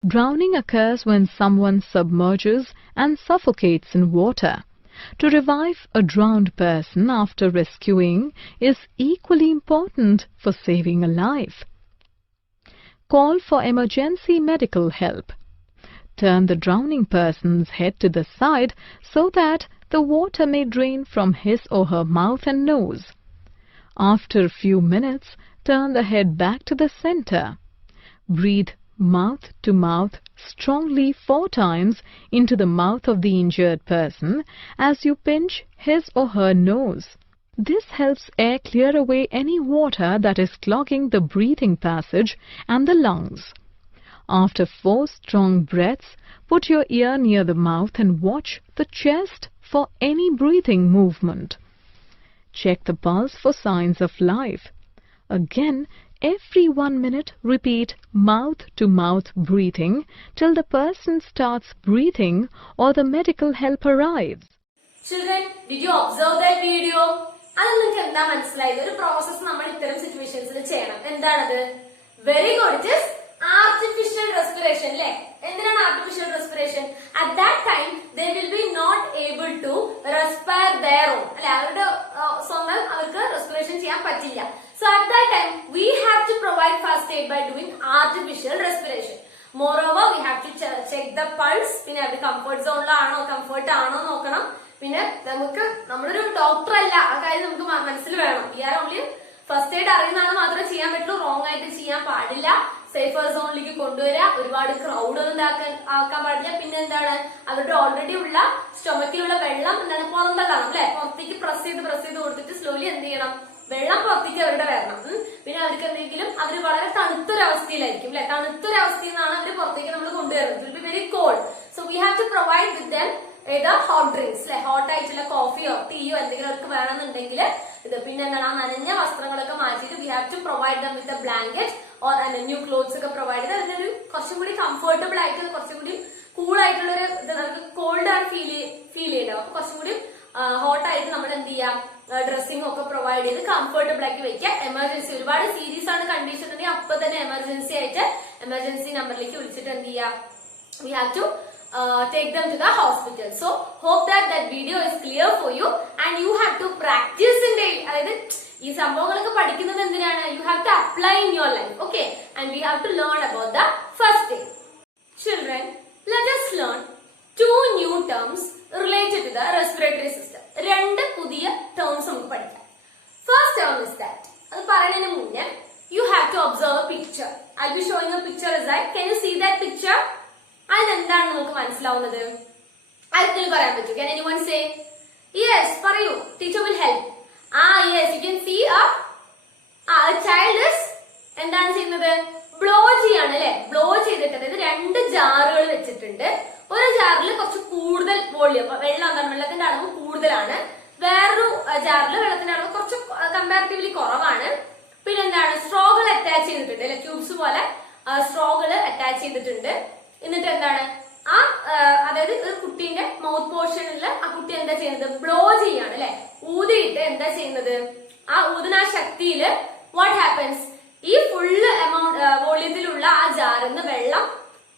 Drowning occurs when someone submerges and suffocates in water. To revive a drowned person after rescuing is equally important for saving a life. Call for emergency medical help. Turn the drowning person's head to the side so that the water may drain from his or her mouth and nose. After a few minutes, turn the head back to the center. Breathe mouth to mouth strongly 4 times into the mouth of the injured person as you pinch his or her nose. This helps air clear away any water that is clogging the breathing passage and the lungs. After 4 strong breaths, put your ear near the mouth and watch the chest for any breathing movement. Check the pulse for signs of life. Again, every 1 minute, repeat mouth-to-mouth breathing till the person starts breathing or the medical help arrives. Children, did you observe that video? അത് നിങ്ങൾക്ക് എന്താ മനസ്സിലായത്? ഒരു process നമ്മൾ ഇത്തരം സിറ്റുവേഷൻസിൽ ചെയ്യണം. എന്താണത്? Very good. It is artificial respiration അല്ലേ? എന്തിനാണ് artificial respiration? At that time they will be not able to respire their own അല്ലെ, അവരുടെ സ്വന്തം അവർക്ക് റെസ്പിറേഷൻ ചെയ്യാൻ പറ്റില്ല. So at that time, we have to provide first aid by doing artificial respiration. Moreover, we have to check the pulse. പിന്നെ അത് comfort സോണിലാണോ comfort ആണോ നോക്കണം. പിന്നെ നമുക്ക് നമ്മളൊരു ഡോക്ടർ അല്ല, ആ കാര്യം നമുക്ക് മനസ്സിൽ വേണം. ഈ ആർ ഓൺലി ഫസ്റ്റ് എയ്ഡ് അറിയുന്ന ആൾ മാത്രമേ ചെയ്യാൻ പറ്റുള്ളൂ. റോങ് ആയിട്ട് ചെയ്യാൻ പാടില്ല. സേഫർ സോണിലേക്ക് കൊണ്ടുവരിക. ഒരുപാട് ക്രൗഡ് ഒന്നും ആക്കാൻ പാടില്ല. പിന്നെ എന്താണ്, അവരുടെ ഓൾറെഡി ഉള്ള സ്റ്റൊമക്കിലുള്ള വെള്ളം എന്താണ് പുറന്തള്ളണം അല്ലെ, പുറത്തേക്ക് പ്രസ് ചെയ്ത് കൊടുത്തിട്ട് സ്ലോലി എന്ത് ചെയ്യണം, വെള്ളം പുറത്തേക്ക് അവരുടെ വരണം. പിന്നെ അവർക്ക് എന്തെങ്കിലും അവര് വളരെ തണുത്തൊരവസ്ഥയിലായിരിക്കും അല്ലെ, തണുത്തൊരവസ്ഥയിൽ നിന്നാണ് അവര് പുറത്തേക്ക് നമ്മൾ കൊണ്ടുവരുന്നത്. Will be very cold. So we have to provide with them ഏതാ ഹോട്ട് ഡ്രിങ്ക്സ് അല്ലെ, ഹോട്ട് ആയിട്ടുള്ള കോഫിയോ ടീയോ എന്തെങ്കിലും അവർക്ക് വേണമെന്നുണ്ടെങ്കിൽ ഇത്. പിന്നെ എന്താണ്, ആ നനഞ്ഞ വസ്ത്രങ്ങളൊക്കെ മാറ്റിയിട്ട് we have to provide them with a blanket or new clothes ഒക്കെ പ്രൊവൈഡ് ചെയ്ത് അതിനൊരു കുറച്ചും കൂടി കംഫർട്ടബിൾ ആയിട്ട് കുറച്ചും കൂടി കൂൾ ആയിട്ടുള്ള ഒരു നമുക്ക് കോൾഡ് ആണ് ഫീൽ ചെയ്യണ്ടാവും. അപ്പൊ കുറച്ചും കൂടി ഹോട്ട് ആയിട്ട് നമ്മൾ എന്ത് ചെയ്യാം, ഡ്രസ്സിംഗ് ഒക്കെ പ്രൊവൈഡ് ചെയ്ത് കംഫർട്ടബിൾ ആക്കി വെക്കുക. എമർജൻസി ഒരുപാട് സീരിയസ് ആണ് കണ്ടീഷൻ ഉണ്ടെങ്കിൽ അപ്പൊ തന്നെ എമർജൻസി ആയിട്ട് എമർജൻസി നമ്പറിലേക്ക് വിളിച്ചിട്ട് എന്ത് ചെയ്യാം, we have to take them to the hospital. So hope that video is clear for you and you have to practice in daily. അതായത് ഈ സംഭവങ്ങളൊക്കെ പഠിക്കുന്നത് എന്തിനാണ്, you have to apply in your life. Okay, and we have to learn about the first aid. Children, let us learn 2 new terms related to the respiratory system. 2 പുതിയ terms നമുക്ക് പഠിക്കാം. First term is that, അത് പറയുന്നതിന് മുന്നേ you have to observe a picture. I'll be showing a picture aside. Can you see that picture? അതെന്താണ് നിങ്ങൾക്ക് മനസ്സിലാവുന്നത്? ആർക്കെങ്കിലും പറയാൻ പറ്റും? Can anyone say? Yes, പറയൂ. Teacher will help. Yes, you can see a child is എന്താണ് ചെയ്യുന്നത്, blow ചെയ്യാണ് അല്ലെ. ബ്ലോ ചെയ്തിട്ട് അതായത് 2 ജാറുകൾ വെച്ചിട്ടുണ്ട്. ഒരു ജാറിൽ കുറച്ച് കൂടുതൽ വോള്യം വെള്ളം എന്താണ്, വെള്ളത്തിന്റെ അളവ് കൂടുതലാണ്. വേറൊരു ജാറിൽ വെള്ളത്തിന്റെ അളവ് കുറച്ച് കമ്പാരിറ്റീവ്ലി കുറവാണ്. പിന്നെ എന്താണ്, സ്ട്രോകൾ അറ്റാച്ച് ചെയ്തിട്ടുണ്ട് അല്ലെ, ട്യൂബ്സ് പോലെ സ്ട്രോകൾ അറ്റാച്ച് ചെയ്തിട്ടുണ്ട്. എന്നിട്ട് എന്താണ്, അതായത് ഒരു കുട്ടീന്റെ മൗത്ത് പോർഷനിൽ ആ കുട്ടി എന്താ ചെയ്യുന്നത്, ബ്ലോ ചെയ്യാണ് അല്ലെ. ഊതിയിട്ട് എന്താ ചെയ്യുന്നത്, ആ ഊതുന്ന ആ ശക്തിയില് വാട്ട് ഹാപ്പൻസ്, ഈ ഫുള്ള് എമൗണ്ട് വോള്യത്തിലുള്ള ആ ജാറിന്ന് വെള്ളം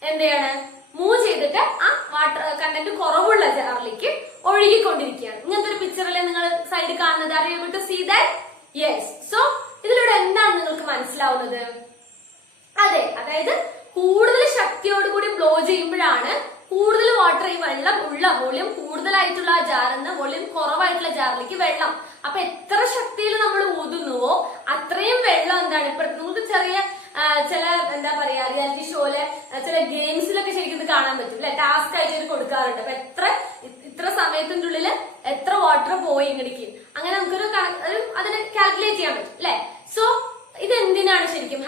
എന്ത് ചെയ്യാണ്, മൂവ് ചെയ്തിട്ട് ആ വാട്ടർ കണ്ടന്റ് കുറവുള്ള ജാറിലേക്ക് ഒഴുകിക്കൊണ്ടിരിക്കുകയാണ്. ഇങ്ങനത്തെ ഒരു പിക്ചറല്ലേ നിങ്ങൾ സൈഡിൽ കാണുന്നത്? Are you able to see that? Yes. So ഇതിലൂടെ എന്താണ് നിങ്ങൾക്ക് മനസ്സിലാവുന്നത്? അതെ, അതായത് കൂടുതൽ ശക്തിയോടുകൂടി ബ്ലോ ചെയ്യുമ്പോഴാണ് കൂടുതൽ വാട്ടർ, ഈ വെള്ളം ഉള്ള വോള്യം കൂടുതലായിട്ടുള്ള ആ ജാറിന്ന് വോള്യം കുറവായിട്ടുള്ള ജാറിലേക്ക് വെള്ളം. അപ്പൊ എത്ര ശക്തിയിൽ നമ്മൾ ഊതുന്നുവോ അത്രയും വെള്ളം എന്താണ്, ഇപ്പൊ നമുക്ക് ചെറിയ ചില എന്താ പറയാ റിയാലിറ്റി ഷോയില് ചില ഗെയിംസിലൊക്കെ ശരിക്കും ഇത് കാണാൻ പറ്റും അല്ലെ, ടാസ്ക് ആയിട്ട് കൊടുക്കാറുണ്ട്. അപ്പൊ ഇത്ര സമയത്തിന്റെ ഉള്ളില് എത്ര വാട്ടർ പോയി ഇങ്ങടിക്ക്, അങ്ങനെ നമുക്കൊരു അതിനെ കാൽക്കുലേറ്റ് ചെയ്യാൻ പറ്റും അല്ലെ. സോ ഇതെന്തിനാണ് ശരിക്കും,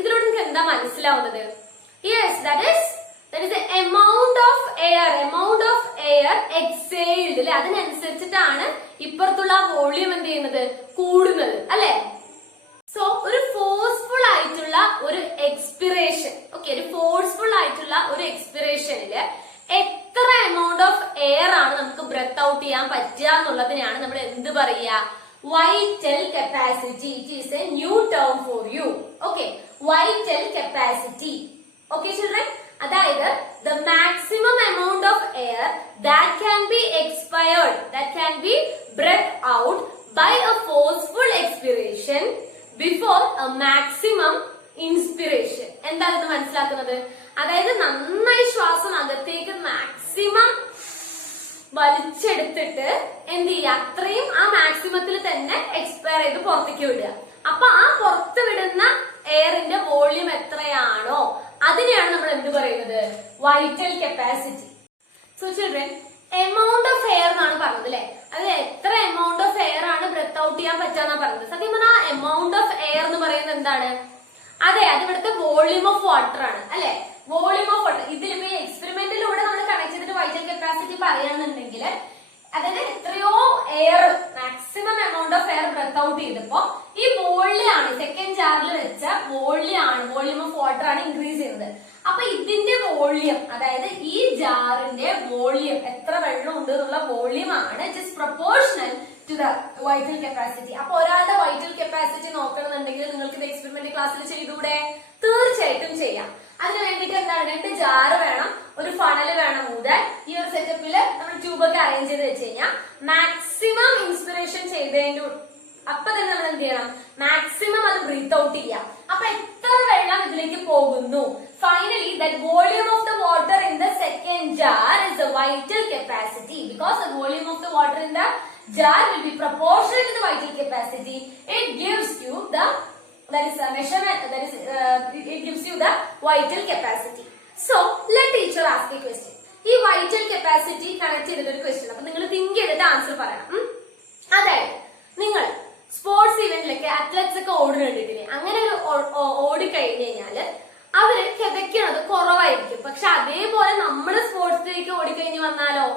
ഇതിലൂടെ നിങ്ങൾക്ക് എന്താ മനസ്സിലാവുന്നത്? Yes, that is the amount of air exhaled അല്ലെ, അതിനനുസരിച്ചിട്ടാണ് ഇപ്പുറത്തുള്ള വോള്യൂം എന്ത് ചെയ്യുന്നത്, കൂടുന്നത് അല്ലെ. സോ ഒരു ഫോഴ്സ്ഫുൾ ആയിട്ടുള്ള ഒരു എക്സ്പിറേഷൻ, ഓക്കെ, ഒരു ഫോഴ്സ്ഫുൾ ആയിട്ടുള്ള ഒരു എക്സ്പിറേഷനില് എത്ര എമൗണ്ട് ഓഫ് എയർ ആണ് നമുക്ക് ബ്രെത്ത് ഔട്ട് ചെയ്യാൻ പറ്റുക എന്നുള്ളതിനാണ് നമ്മൾ എന്ത് പറയുക, vital capacity. It is a new term for you. Okay, vital capacity. Okay children, അതായത് the maximum amount of air that can be expired, that can be breath out by a forceful expiration before a maximum inspiration. എന്താണ് ഇത് മനസ്സിലാക്കുന്നത്? അതായത് നന്നായി ശ്വാസം അകത്തേക്ക് maximum വലിച്ചെടുത്തിട്ട് എന്ത് ചെയ്യുക, അത്രയും ആ മാക്സിമത്തിൽ തന്നെ എക്സ്പയർ ചെയ്ത് പുറത്തേക്ക് വിടുക. അപ്പൊ ആ പുറത്ത് വിടുന്ന എയറിന്റെ വോള്യൂം എത്രയാണോ അതിനെയാണ് നമ്മൾ എന്ത് പറയുന്നത്, vital capacity. So children, amount of air എന്നാണ് പറഞ്ഞത് അല്ലെ, അത് എത്ര എമൗണ്ട് ഓഫ് എയർ ആണ് ബ്രെത്ത് ഔട്ട് ചെയ്യാൻ പറ്റാന്നാ പറഞ്ഞത്. സത്യം പറഞ്ഞാൽ എമൗണ്ട് ഓഫ് എയർ എന്ന് പറയുന്നത് എന്താണ്, അതെ, അത് ഇവിടുത്തെ വോള്യൂം ഓഫ് വാട്ടർ ആണ് അല്ലെ, വോള്യൂം ഓഫ് വാട്ടർ. ഇതിലിപ്പോ എക്സ്പെരിമെന്റിലൂടെ നമ്മൾ കണക്ട് ചെയ്തിട്ട് വൈറ്റൽ കപ്പാസിറ്റി പറയുകയാണെന്നുണ്ടെങ്കിൽ, അതായത് എത്രയോ air, maximum amount of air breath out ചെയ്തപ്പോ ഈ വോള്യാണ്, സെക്കൻഡ് ജാറിൽ വെച്ച വോള്യൂം ഓഫ് വാട്ടർ ആണ് ഇൻക്രീസ് ചെയ്യുന്നത്. അപ്പൊ ഇതിന്റെ വോള്യൂം, അതായത് ഈ ജാറിന്റെ വോള്യൂം, എത്ര വെള്ളം ഉണ്ട് എന്നുള്ള വോള്യൂം ആണ് just proportional to the vital capacity. അപ്പൊ ഒരാളുടെ വൈറ്റൽ കപ്പാസിറ്റി നോക്കണമെന്നുണ്ടെങ്കിൽ നിങ്ങൾക്ക് ഇത് എക്സ്പെരിമെന്റ് ക്ലാസ്സിൽ ചെയ്തുകൂടെ? തീർച്ചയായിട്ടും ചെയ്യാം. അതിന് വേണ്ടിട്ട് എന്താണ്, 2 ജാറ് വേണം, ഒരു ഫണല് വേണം ഊതാൻ. ഈ ഒരു സെറ്റപ്പില് നമ്മൾ ട്യൂബൊക്കെ അറേഞ്ച് ചെയ്ത് വെച്ച് കഴിഞ്ഞാൽ മാക്സിമം ഇൻസ്പിറേഷൻ ചെയ്തതിന്റെ അപ്പൊ തന്നെ നമ്മൾ എന്ത് ചെയ്യണം, മാക്സിമം അത് ബ്രീത്ത് ഔട്ട് ചെയ്യാം. അപ്പൊ എത്ര വെള്ളം ഇതിലേക്ക് പോകുന്നു, finally that volume of the water in the second jar is the vital capacity. Because the volume of the water in the jar will be proportional to the vital capacity. It gives you the, that is a measurement, that is it gives you the vital capacity. So let teacher ask a question. ഈ vital capacity connect ചെയ്തിട്ട് ഒരു question, അപ്പൊ നിങ്ങൾ think ചെയ്തിട്ട് answer പറയണം. അതായത് നിങ്ങൾ sports ഇവന്റിലൊക്കെ athletes ഒക്കെ ഓടി കണ്ടിട്ടില്ലേ, അങ്ങനെ ഓടി കഴിഞ്ഞു കഴിഞ്ഞാല് അവര് കിതയ്ക്കുന്നത് കുറവായിരിക്കും. പക്ഷെ അതേപോലെ നമ്മുടെ സ്പോർട്സിലേക്ക് ഓടിക്കഴിഞ്ഞ് വന്നാലോ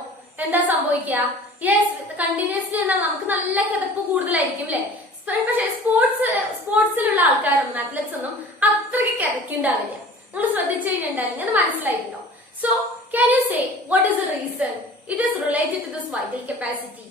എന്താ സംഭവിക്കുക? യെസ്, കണ്ടിന്യൂസ്ലി എന്നാൽ നമുക്ക് നല്ല കിതപ്പ് കൂടുതലായിരിക്കും അല്ലെ. പക്ഷെ സ്പോർട്സിലുള്ള ആൾക്കാരൊന്നും, അത്ലറ്റ്സ് ഒന്നും അത്രയ്ക്ക് കിതക്കുണ്ടാവില്ല. നിങ്ങൾ ശ്രദ്ധിച്ചു കഴിഞ്ഞിട്ടുണ്ടാവില്ല, അത് മനസ്സിലായിട്ടുണ്ടോ? So can you say what is the reason it is related to this vital capacity?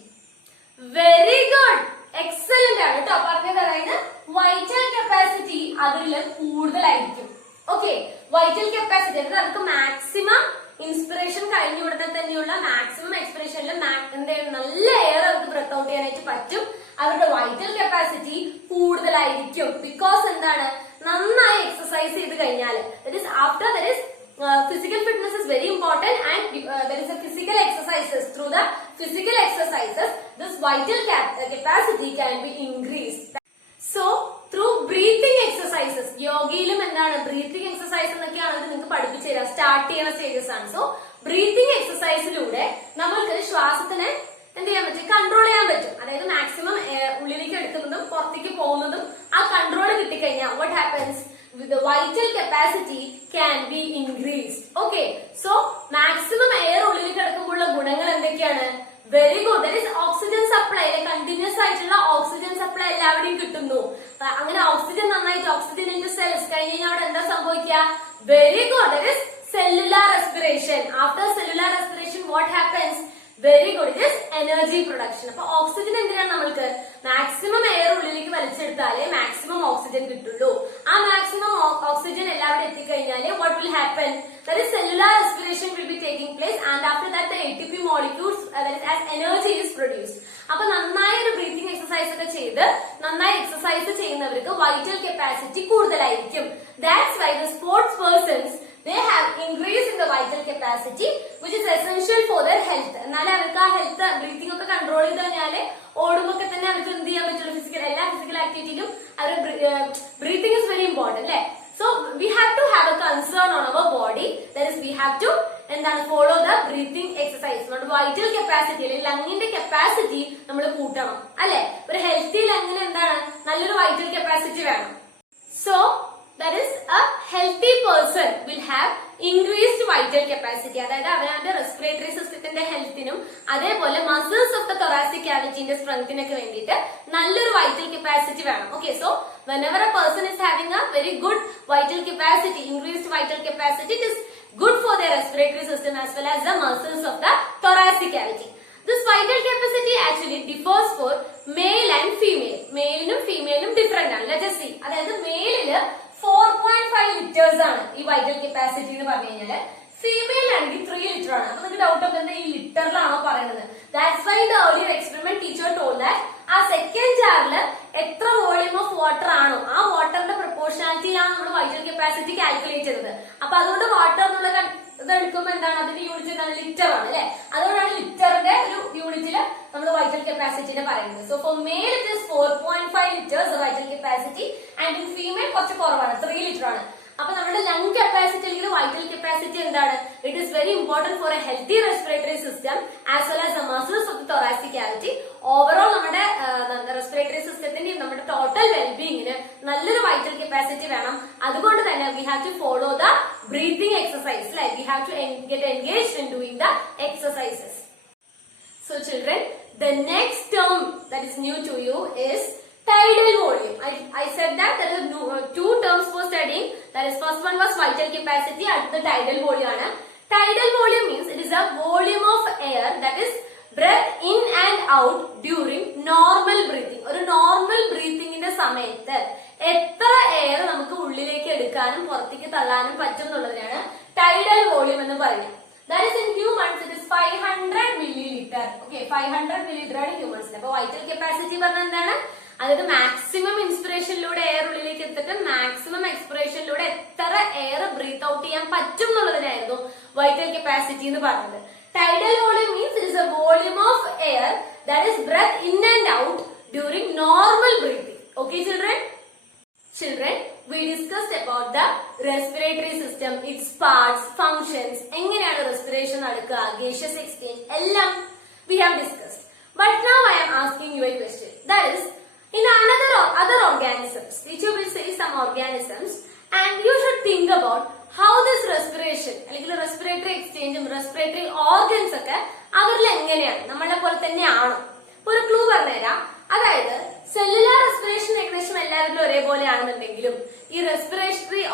Very good, excellent ആണ് കേട്ടോ പറഞ്ഞത്. അതായത് വൈറ്റൽ കപ്പാസിറ്റി അതിൽ കൂടുതലായിരിക്കും. ഓക്കെ, വൈറ്റൽ കപ്പാസിറ്റി അതായത് നമുക്ക് മാക്സിമം ഇൻസ്പിറേഷൻ കഴിഞ്ഞു ഉടനെ തന്നെയുള്ള മാക്സിമം എക്സ്പിറേഷനിൽ എന്താണ് നല്ല എയർ അവർക്ക് ബ്രെത്ത് ഔട്ട് ചെയ്യാനായിട്ട് പറ്റും. അവരുടെ വൈറ്റൽ കപ്പാസിറ്റി കൂടുതലായിരിക്കും. ബിക്കോസ് എന്താണ്, നന്നായി എക്സസൈസ് ചെയ്ത് കഴിഞ്ഞാൽ, after that is physical fitness is very important, and there is a physical exercises. Through the physical exercises this vital capacity can be increased. So through breathing exercises, യോഗയിലും എന്താണ് breathing exercise എന്നൊക്കെയാണ് നിങ്ങൾക്ക് പഠിപ്പിച്ചു തരാം, start ചെയ്യുന്ന stages ആണ്. So breathing എക്സസൈസിലൂടെ നമ്മൾക്ക് ശ്വാസത്തിനെ എന്ത് ചെയ്യാൻ പറ്റും, കൺട്രോൾ ചെയ്യാൻ പറ്റും. അതായത് മാക്സിമം ഉള്ളിലേക്ക് എടുക്കുന്നതും പുറത്തേക്ക് പോകുന്നതും ആ കൺട്രോൾ കിട്ടിക്കഴിഞ്ഞാൽ what happens, the vital capacity can be increased. Okay, so maximum air ഉള്ളിലേക്ക് എടുക്കുമ്പോഴുള്ള ഗുണങ്ങൾ എന്തൊക്കെയാണ്? Very good, that is oxygen supply. Continuous ആയിട്ടുള്ള ഓക്സിജൻ സപ്ലൈ എല്ലാവരെയും കിട്ടുന്നു. അങ്ങനെ ഓക്സിജൻ നന്നായിട്ട് ഓക്സിജൻ ഇൻ ടു സെൽസ് കഴിഞ്ഞ് കഴിഞ്ഞാൽ അവിടെ എന്താ സംഭവിക്കുക? Very good, that is cellular respiration. After cellular respiration what happens? Very good, it is energy production. അപ്പൊ ഓക്സിജൻ എന്തിനാണ് നമ്മൾക്ക്? മാക്സിമം എയർ ഉള്ളിലേക്ക് വലിച്ചെടുത്താലേ മാക്സിമം ഓക്സിജൻ കിട്ടുള്ളൂ. ആ മാക്സിമം ഓക്സിജൻ എല്ലാവരും എത്തിക്കഴിഞ്ഞാല് what will happen? That is cellular respiration will be taking place, and after that the ATP molecules that is as energy is produced. അപ്പൊ നന്നായി ഒരു ബ്രീത്തിങ് എക്സസൈസ് ഒക്കെ ചെയ്ത് നന്നായി എക്സസൈസ് ചെയ്യുന്നവർക്ക് വൈറ്റൽ കപ്പാസിറ്റി കൂടുതലായിരിക്കും. That's why the sports persons they have increase in the vital capacity which is essential for their health. എന്നാലും അവർക്ക് ആ ഹെൽത്ത് ബ്രീത്തിങ് ഒക്കെ കൺട്രോൾ ചെയ്ത് കഴിഞ്ഞാല് ഓടുമ്പോ തന്നെ അവർക്ക് എന്ത് ചെയ്യാൻ പറ്റുള്ളൂ, എല്ലാ ഫിസിക്കൽ ആക്ടിവിറ്റിയിലും our breathing is very important അല്ലെ. So we have to have a concern on our body, that is we have to എന്താണ് ഫോളോ ദ ബ്രീത്തിങ് എക്സസൈസ്. നമ്മുടെ വൈറ്റൽ കപ്പാസിറ്റി അല്ലെങ്കിൽ ലങ്ങിന്റെ കപ്പാസിറ്റി നമ്മൾ കൂട്ടണം അല്ലെ. ഒരു ഹെൽത്തി ലങ്ങിന് എന്താണ് നല്ലൊരു വൈറ്റൽ കപ്പാസിറ്റി വേണം. So that is a healthy person will have increased vital capacity, അതായത് അവരുടെ റെസ്പിറേറ്ററി സിസ്റ്റത്തിന്റെ ഹെൽത്തിനും അതേപോലെ muscles of the thoracic cavity സ്ട്രെങ്തിനൊക്കെ വേണ്ടിയിട്ട് നല്ലൊരു വൈറ്റൽ കപ്പാസിറ്റി വേണം. Okay, so whenever a person is having a very good vital capacity, increased vital capacity, it is good for their respiratory system as well as the muscles of the thoracic cavity. This vital capacity actually differs for male and female. മെയിലിനും ഫീമെയിലും different ആണ്. Let us see. അതായത് മെയിലില് 4.5 litres ആണ് ഈ vital capacity എന്ന് പറഞ്ഞു കഴിഞ്ഞാല്, female ആണെങ്കിൽ 3 ലിറ്റർ ആണ്. അപ്പൊ നിങ്ങൾക്ക് ഡൗട്ട് ഒക്കെ ഈ ലിറ്ററിലാണോ പറയുന്നത്? That's why the earlier experiment teacher told that ആ സെക്കൻഡ് ജാറില് എത്ര വോളിയം ഓഫ് വാട്ടർ ആണോ ആ വാട്ടറിന്റെ പ്രൊപ്പോർഷനാലിറ്റിയിലാണ് നമ്മൾ വൈറ്റൽ കപ്പാസിറ്റി കാൽക്കുലേറ്റ് ചെയ്തത്. അപ്പൊ അതുകൊണ്ട് വാട്ടർ എന്നുള്ള ഇത് എടുക്കുമ്പോൾ എന്താണ് അതിന്റെ യൂണിറ്റ് എന്താണ്? ലിറ്റർ ആണ് അല്ലെ. അതുകൊണ്ടാണ് ലിറ്ററിന്റെ ഒരു യൂണിറ്റില് നമ്മൾ വൈറ്റൽ കപ്പാസിറ്റിനെ പറയുന്നത്. So four mail it is 4.5 litres vital capacity and in female കുറച്ച് കുറവാണ്, 3 ലിറ്റർ ആണ്. അപ്പൊ നമ്മുടെ ലങ് കപ്പാസിറ്റി അല്ലെങ്കിൽ വൈറ്റൽ കപ്പാസിറ്റി എന്താണ്? It is very important four A healthy respiratory system as well as the muscles of the thoracic cavity. Overall നമ്മുടെ respiratory സിസ്റ്റത്തിന്റെ നമ്മുടെ ടോട്ടൽ വെൽബീയിങ്ങിന് നല്ലൊരു വൈറ്റൽ കപ്പാസിറ്റി വേണം. അതുകൊണ്ട് തന്നെ we have to follow the breathing exercise, like we have to get engaged in doing the exercises. So children, the next term that is new to you is tidal volume. I said that there are two terms for studying. That is, first one was vital capacity, and the tidal volume ആണ്. Tidal volume means it is a volume of air that is breath in and out during normal breathing. ഒരു normal ബ്രീത്തിങ്ങിന്റെ സമയത്ത് എത്ര air നമുക്ക് ഉള്ളിലേക്ക് എടുക്കാനും പുറത്തേക്ക് തള്ളാനും പറ്റും എന്നുള്ളതിനാണ് tidal volume എന്ന് പറയുന്നത്. That is, in humans it is 500 milliliter. Okay, 500 milliliter ആണ് ഹ്യൂമൻസിന്. അപ്പൊ വൈറ്റൽ കപ്പാസിറ്റി പറഞ്ഞാൽ എന്താണ്? അതായത് മാക്സിമം ഇൻസ്പിറേഷനിലൂടെ എയർ ഉള്ളിലേക്ക് എടുത്തിട്ട് മാക്സിമം എക്സ്പിറേഷനിലൂടെ എത്ര എയർ ബ്രീത്ത് ഔട്ട് ചെയ്യാൻ പറ്റും എന്നുള്ളതിനായിരുന്നു വൈറ്റൽ കപ്പാസിറ്റി എന്ന് പറഞ്ഞത്. Tidal volume means it is a volume of air that is breath in and out during normal breathing. Okay children? Children, we discussed about the respiratory system, its parts, functions, എങ്ങനെയാണ് respiration നടക്കുക, gaseous exchange, എല്ലാം we have discussed. But now I am asking you a question. That is, in other organisms, teacher will say some organisms, and you should think about how this respiration, അല്ലെങ്കിൽ respiratory exchange, respiratory organs ഒക്കെ അവരിൽ എങ്ങനെയാണ്, നമ്മളെ പോലെ തന്നെയാണോ? ഒരു clue പറഞ്ഞുതരാം. അതായത് സെല്ലുലാർ റെസ്പിറേഷൻ ഏകദേശം എല്ലാവരിലും ഒരേപോലെയാണെന്നുണ്ടെങ്കിലും ഈ റെസ്പിറേറ്ററി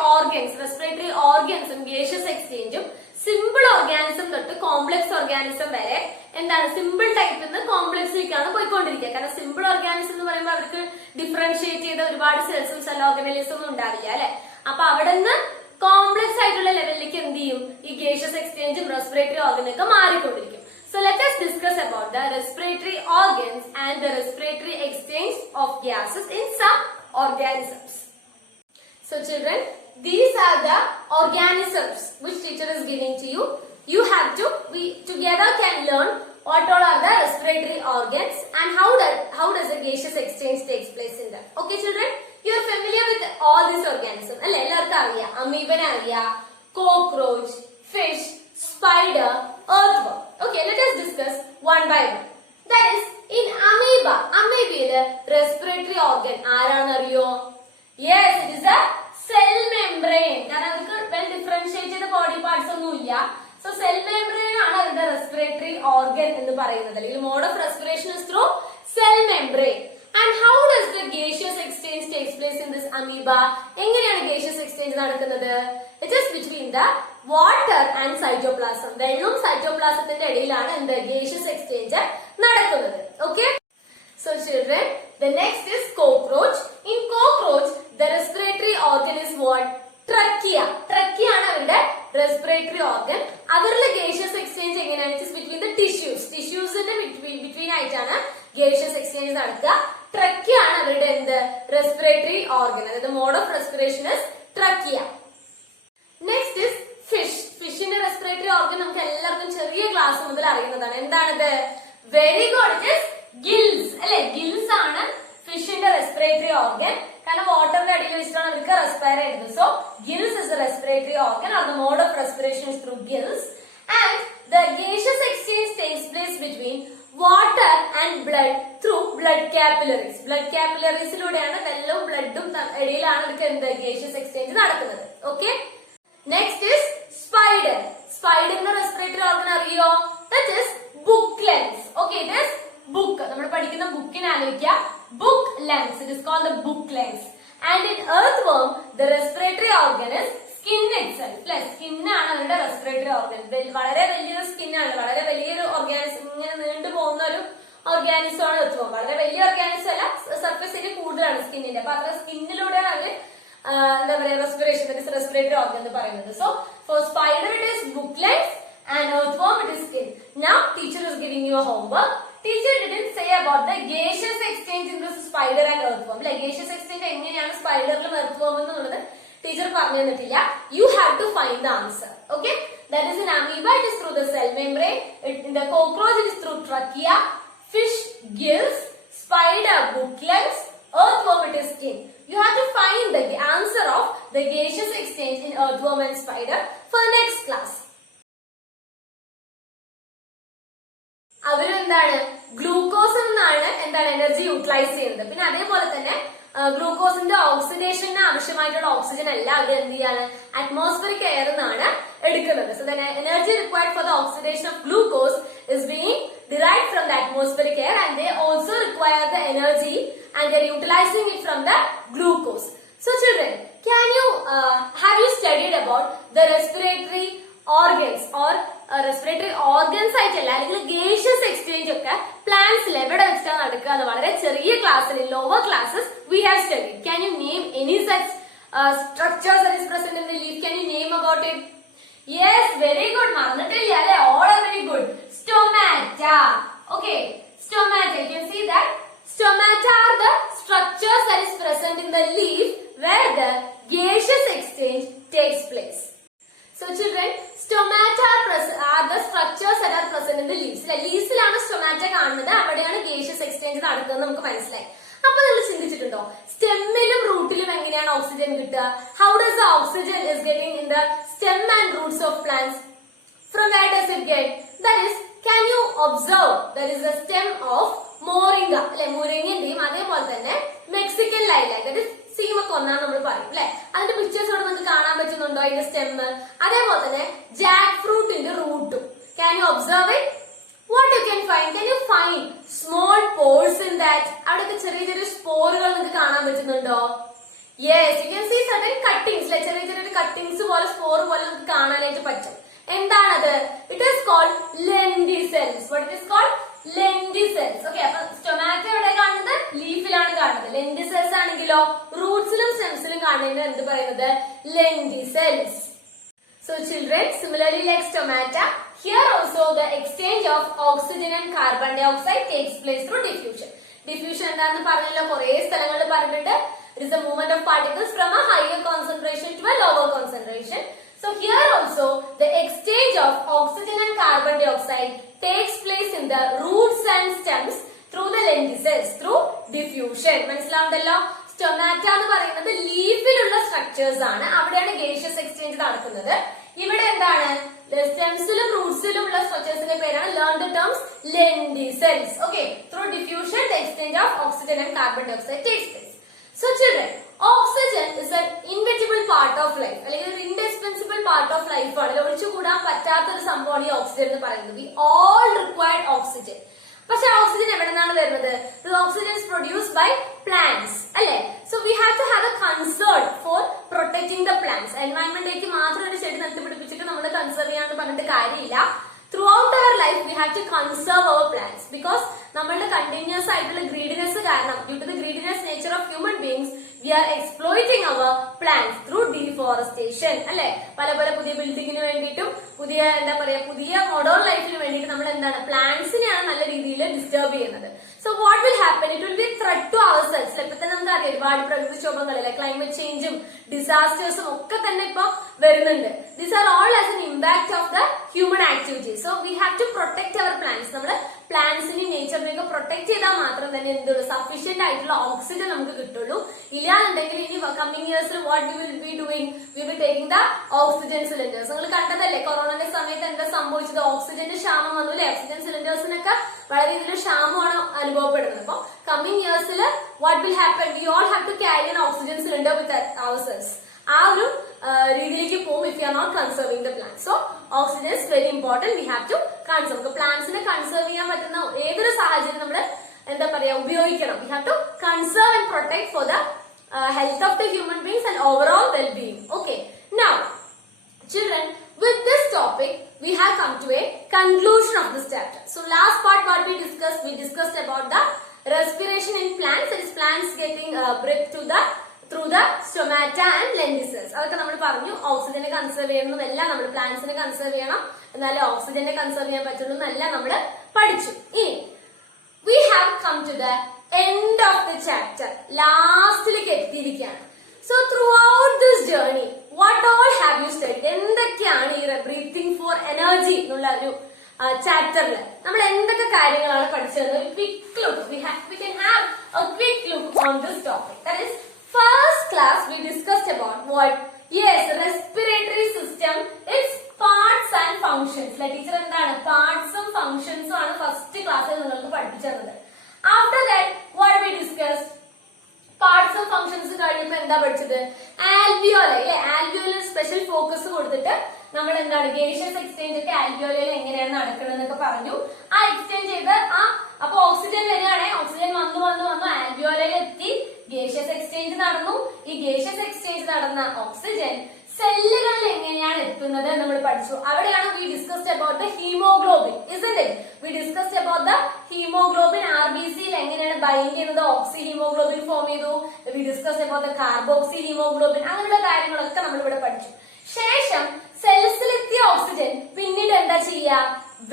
ഓർഗൻസും ഗേഷ്യസ് എക്സ്ചേഞ്ചും സിമ്പിൾ ഓർഗാനിസം തൊട്ട് കോംപ്ലക്സ് ഓർഗാനിസം വരെ എന്താണ് സിമ്പിൾ ടൈപ്പിൽ നിന്ന് കോംപ്ലക്സിലേക്കാണ് പോയിക്കൊണ്ടിരിക്കുക. കാരണം സിമ്പിൾ ഓർഗാനിസം എന്ന് പറയുമ്പോൾ അവർക്ക് ഡിഫറൻഷിയേറ്റ് ചെയ്ത ഒരുപാട് സെൽസും സെൽ ഓർഗനൈസും ഒന്നും ഉണ്ടാവില്ല അല്ലെ. അപ്പൊ അവിടെ നിന്ന് കോംപ്ലക്സ് ആയിട്ടുള്ള ലെവലിലേക്ക് എന്ത് ചെയ്യും? ഈ ഗേഷ്യസ് എക്സ്ചേഞ്ചും റെസ്പിറേറ്ററി ഓർഗനൊക്കെ മാറിക്കൊണ്ടിരിക്കും. So let us discuss about the respiratory organs and the respiratory exchange of gases in some organisms. So children, these are the organisms which teacher is giving to you. You have to, we together can learn what all are the respiratory organs and how does the gaseous exchange takes place in them. Okay children, you are familiar with all these organisms. അല്ലേ? എല്ലാവർക്കും അറിയാം. അമീബനെ അറിയാം, cockroach, fish, spider, earthworm. Okay, let us discuss one by one. That is, in amoeba respiratory organ ആരാണെന്നറിയോ? Yes, it is a cell membrane. കാരണം അവർക്ക് well differentiate ചെയ്ത body parts ഒന്നുമില്ല. So cell membrane ആണ് അവരുടെ respiratory organ എന്ന് പറയുന്നത്. അല്ലെങ്കിൽ mode of respiration is through cell membrane. And how does the gaseous exchange takes place in this amoeba? എങ്ങനെയാണ് gaseous exchange നടക്കുന്നത്? It is between the water and cytoplasm. വെള്ളവും സൈറ്റോപ്ലാസത്തിന്റെ ഇടയിലാണ് എന്ത് gaseous exchange നടക്കുന്നത്. Okay? So children, the next is cockroach. In cockroach, the respiratory organ is what? Trachea. Trachea ആണ് അവരുടെ respiratory organ. അവരുടെ gaseous exchange എങ്ങനെയാണ്? It is between the tissues. Tissue-ന്റെ between ആയിട്ടാണ് gaseous exchange നടക്കുക. Trachea ആണ് അവരുടെ എന്ത് respiratory organ. അതായത് mode of respiration is trachea. Next is fish. ഫിഷിന്റെ റെസ്പിറേറ്ററി ഓർഗൻ നമുക്ക് എല്ലാവർക്കും ചെറിയ ക്ലാസ് മുതൽ അറിയുന്നതാണ്. എന്താണിത്? Very good, it is gills അല്ലെ. ഗിൽസ് ആണ് ഫിഷിന്റെ റെസ്പിറേറ്ററി ഓർഗൻ. കാരണം വാട്ടറിന്റെ അടിയിൽ വെച്ചിട്ടാണ് അവർക്ക് റെസ്പയർ ചെയ്യുന്നത്. So gills is the respiratory organ or the mode of respiration is through gills. And the gaseous exchange takes place between water and blood through blood capillaries. Blood capillariesലൂടെയാണ് വെള്ളവും ബ്ലഡും ഇടയിലാണ് അവർക്ക് എന്ത് gaseous exchange നടക്കുന്നത്. Okay? Next is spider. Spider in the respiratory organ അറിയോ? That is book length. Okay, it is book. നമ്മൾ പഠിക്കുന്ന ബുക്കിനെ ആലോചിക്കുക. Book length. It is called the book length. And in earthworm, the respiratory organ is skin itself. Plus, skin ആണ് അവരുടെ respiratory organ. വളരെ വലിയൊരു skin ആണ്, വളരെ വലിയൊരു ഓർഗാനിസം, ഇങ്ങനെ നീണ്ടു പോകുന്ന ഒരു ഓർഗാനിസം ആണ് earthworm. വളരെ വലിയ ഓർഗാനിസം അല്ല, സർഫസിൽ കൂടുതലാണ് സ്കിന്നിന്റെ. അപ്പൊ അത്ര സ്കിന്നിലൂടെയാണ് അവര് എന്താ പറയാ റെസ്പിറേഷൻ, റെസ്പിറേറ്ററി ഓർഗൻ എന്ന് പറയുന്നത്. So for spider it is book length and earthworm it is skin. Now teacher is giving you a homework. Teacher didn't say about the gaseous exchange in this spider and earthworm. Like gaseous exchange എങ്ങനെയാണ് സ്പൈഡറിലും earthworm എന്നുള്ളത് teacher പറഞ്ഞു തന്നിട്ടില്ല. You have to find the answer. Okay, that is in amoeba it is through the cell membrane. In the cockroach it is through trachea. Fish gills. Spider book length. Earthworm it is skin. You have to find the answer of the gaseous exchange in earthworm and spider for the next class. അവരെന്താണ് glucose എന്നാണ് എന്താണ് energy utilise ചെയ്യുന്നത്. പിന്നെ അതേപോലെ തന്നെ ഗ്ലൂക്കോസിന്റെ oxidation ആവശ്യമായിട്ടുള്ള oxygen അല്ല അവർ എന്ത് ചെയ്യാണ് അറ്റ്മോസ്ഫിയറിക് എയർ എന്നാണ് എടുക്കുന്നത്. So the energy required for the oxidation of glucose is being derived from the atmospheric air, and they also require the energy and they are utilizing it from the glucose. So children, can you have you studied about the respiratory organs or respiratory organs ആയിട്ടല്ല അല്ലെങ്കിൽ gaseous exchange ഒക്കെ പ്ലാന്റ്സിൽ എവിടെ വെച്ചാൽ നടക്കുക എന്ന് വളരെ ചെറിയ ക്ലാസ്സിൽ lower classes we have studied. Can you name any such structures that is present in the leaf? Can you name about it? Yes, very good. മറന്നിട്ടില്ല അല്ലെ? All are very good. Stomata. Okay, stomata. You can see that stomata are the structures that is present in the leaf where the gaseous exchange takes place. So children, stomata are the structures that are present in the leaves. Leaves ലാണ് stomata കാണുന്നത്, അവിടെയാണ് gaseous exchange നടക്കുന്നത് നമുക്ക് മനസ്സിലായി. അപ്പൊ നിങ്ങൾ ചിന്തിച്ചിട്ടുണ്ടോ സ്റ്റെമ്മിലും റൂട്ടിലും എങ്ങനെയാണ് ഓക്സിജൻ കിട്ടുക? How does the oxygen is getting in the stem and roots of plants? From where does it get? That is, can you observe there is a stem of moringa അല്ലെ? മുരിങ്ങന്റെയും അതേപോലെ തന്നെ മെക്സിക്കൻ ലൈലാക്, that is സീമക്കൊന്ന നമ്മൾ പറയും അല്ലെ? അതിന്റെ pictures ഇവിടെ നിങ്ങൾക്ക് കാണാൻ പറ്റുന്നുണ്ടോ? അതിന്റെ സ്റ്റെം, അതേപോലെ തന്നെ ജാക്ക് ഫ്രൂട്ടിന്റെ റൂട്ടും. Can you observe it? What you can find? Can you find small pores in that? അവിടെയൊക്കെ ചെറിയ ചെറിയ സ്പോറുകൾ നിങ്ങൾക്ക് കാണാൻ പറ്റുന്നുണ്ടോ? Yes, you can see certain cuttings, like ചെറിയ ചെറിയ കട്ടിങ്സ് പോലെ സ്പോർ പോലെ നമുക്ക് കാണാനായിട്ട് പറ്റും. എന്താണത്? It is called lenticels. What it is called? Lenticels. Okay, അപ്പൊ സ്റ്റൊമാറ്റോ എവിടെ കാണുന്നത്? ലീഫിലാണ് കാണുന്നത്. lenticels ആണെങ്കിലോ റൂട്ട്സിലും സ്റ്റെംസിലും കാണുന്നത് എന്ത് പറയുന്നത്? lenticels. So children, similarly like stomata, here also the exchange of oxygen and carbon dioxide takes place through diffusion. Diffusion എന്താണെന്ന് പറഞ്ഞല്ലോ, കുറെ സ്ഥലങ്ങളിൽ പറഞ്ഞിട്ടുണ്ട്. It is the movement of particles from a higher concentration to a lower concentration. So here also the exchange of oxygen and carbon dioxide takes place in the roots and stems through the lenticels, through diffusion. മനസ്സിലാവുണ്ടല്ലോ? Stomata എന്ന് പറയുന്നത് ലീഫിലുള്ള structures ആണ്, അവിടെയാണ് gaseous exchange നടക്കുന്നത്. ഇവിടെ എന്താണ്? സ്റ്റെംസിലും റൂട്ട്സിലും ഉള്ള സ്ട്രക്ചേഴ്സിന്റെ പേരാണ് learn the terms lenticels. Okay, through diffusion the exchange of oxygen and carbon dioxide takes place. So children, oxygen is an inevitable part of life, അല്ലെങ്കിൽ ഒരു indispensable part of life ആണ്. ഒഴിച്ചുകൂടാൻ പറ്റാത്ത ഒരു സംഭവമാണ് ഈ ഓക്സിജൻ എന്ന് പറയുന്നത്. We all required oxygen. പക്ഷെ ഓക്സിജൻ എവിടെ നിന്നാണ് വരുന്നത്? Oxygen is produced by plants അല്ലെ? So we have to have a concern for protecting the plants. എൻവയൺമെന്റിലേക്ക് മാത്രം ഒരു ചെടി നട്ടു പിടിപ്പിച്ചിട്ട് നമ്മൾ കൺസേർവ് ചെയ്യാന്ന് പറഞ്ഞിട്ട് കാര്യമില്ല. Throughout our life we have to conserve our plants because നമ്മളുടെ കണ്ടിന്യൂസ് ആയിട്ടുള്ള ഗ്രീഡിനെസ് കാരണം, due to the greediness nature of human beings, we are exploiting our plants through deforestation അല്ലെ? പല പല പുതിയ ബിൽഡിങ്ങിന് വേണ്ടിയിട്ടും പുതിയ എന്താ പറയാ പുതിയ മോഡേൺ ലൈഫിന് വേണ്ടിയിട്ട് നമ്മൾ എന്താണ് പ്ലാന്റ്സിനെയാണ് നല്ല രീതിയിൽ ഡിസ്റ്റർബ് ചെയ്യുന്നത്. So what will happen? It will be threat to our cells. ഇപ്പൊ തന്നെ നമുക്ക് അറിയാം ഒരുപാട് പ്രകൃതിക്ഷോഭങ്ങളിലെ ക്ലൈമറ്റ് ചേഞ്ചും ഡിസാസ്റ്റേഴ്സും ഒക്കെ തന്നെ ഇപ്പൊ വരുന്നുണ്ട്. These are all as an impact of the human activity. So we have to protect our plants. നമ്മള് പ്ലാന്റ്സിനെയും നേച്ചറിനെയൊക്കെ പ്രൊട്ടക്ട് ചെയ്താൽ മാത്രം തന്നെ എന്തുള്ളൂ സഫീഷ്യന്റ് ആയിട്ടുള്ള ഓക്സിജൻ നമുക്ക് കിട്ടുള്ളൂ. ഇല്ലാന്നുണ്ടെങ്കിൽ ഇനി കമ്മിങ് ഇയേഴ്സിൽ what we will be doing? We will taking the oxygen cylinders. നിങ്ങൾ കണ്ടതല്ലേ കൊറോണയുടെ സമയത്ത് എന്താ സംഭവിച്ചത്? ഓക്സിജന്റെ ക്ഷാമം വന്നു അല്ലെ? ഓക്സിജൻ സിലിണ്ടേഴ്സിനൊക്കെ വളരെ രീതിയിൽ ക്ഷാമമാണ് അനുഭവപ്പെടുന്നത്. അപ്പൊ കമ്മിങ് ഇയേഴ്സിൽ what will happen? We all have to carry an oxygen cylinder with our cells. ആ ഒരു രീതിയിലേക്ക് പോകും if you are not conserving the plants. So oxygen is very important. We have to conserve. പ്ലാന്റ്സിനെ conserve ചെയ്യാൻ പറ്റുന്ന ഏതൊരു സാഹചര്യം നമ്മൾ എന്താ പറയാ ഉപയോഗിക്കണം. We have to conserve and protect for the health of the human beings and overall well-being. Okay. Now, children, with this topic, we have come to a conclusion of this chapter. So last part what we discussed about the respiration in plants. That is plants getting breath through the stomata and lenticels. അതൊക്കെ നമ്മൾ പറഞ്ഞു. ഓക്സിജനെ conserve ചെയ്യണം എല്ലാം നമ്മൾ പ്ലാന്റ്സിനെ conserve ചെയ്യണം, എന്നാലേ ഓക്സിജനെ conserve ചെയ്യാൻ പറ്റുള്ളൂ എന്നെല്ലാം നമ്മൾ പഠിച്ചു. ഇനി we have come to the end of the chapter. ലാസ്റ്റിലേക്ക് എത്തിയിരിക്കുകയാണ്. So throughout this journey, what all have you studied? എന്തൊക്കെയാണ് ഈ ബ്രീത്തിങ് ഫോർ എനർജി എന്നുള്ള ഒരു ചാപ്റ്ററിൽ നമ്മൾ എന്തൊക്കെ കാര്യങ്ങളാണ് പഠിച്ചത്? ഒരു quick look. We can have a quick look on this topic. That is, first class we discussed about what? Yes, respiratory system, its parts and functions. Teacher എന്താണ് പാർട്സും ഫങ്ഷൻസും ആണ് ഫസ്റ്റ് ക്ലാസ്സിൽ നിങ്ങൾക്ക് പഠിപ്പിച്ചു തന്നത്. After that, what we discussed? പാർട്സും ഫങ്ഷൻസും കഴിഞ്ഞപ്പോൾ എന്താ പഠിച്ചത്? ആൽവിയോല. ആൽവിയോല special focus കൊടുത്തിട്ട് നമ്മൾ എന്താണ് ഗേഷ്യസ് എക്സ്ചേഞ്ച് ഒക്കെ ആൽവിയോലയിൽ എങ്ങനെയാണ് നടക്കുന്നത് എന്നൊക്കെ പറഞ്ഞു. ആ എക്സ്ചേഞ്ച് ചെയ്ത് അപ്പൊ ഓക്സിജൻ വരികയാണെങ്കിൽ ഓക്സിജൻ വന്നു ആൽവിയോലയിൽ എത്തി, ഗേഷ്യസ് എക്സ്ചേഞ്ച് നടന്നു. ഈ ഗേഷ്യസ് എക്സ്ചേഞ്ച് നടന്ന ഓക്സിജൻ സെല്ലുകളിൽ എങ്ങനെയാണ് എത്തുന്നത് നമ്മൾ പഠിച്ചു. അവിടെയാണ് we discussed about the hemoglobin, isn't it? We discussed about the hemoglobin. RBC യിൽ എങ്ങനെയാണ് ബൈൻഡ് ചെയ്യുന്നത്, ഓക്സി ഹീമോഗ്ലോബിൻ ഫോം ചെയ്തു. We discussed about the carboxy hemoglobin. അങ്ങനെയുള്ള കാര്യങ്ങളൊക്കെ നമ്മൾ ഇവിടെ പഠിച്ചു. ശേഷം സെൽസിലെത്തിയ ഓക്സിജൻ പിന്നീട് എന്താ ചെയ്യാ?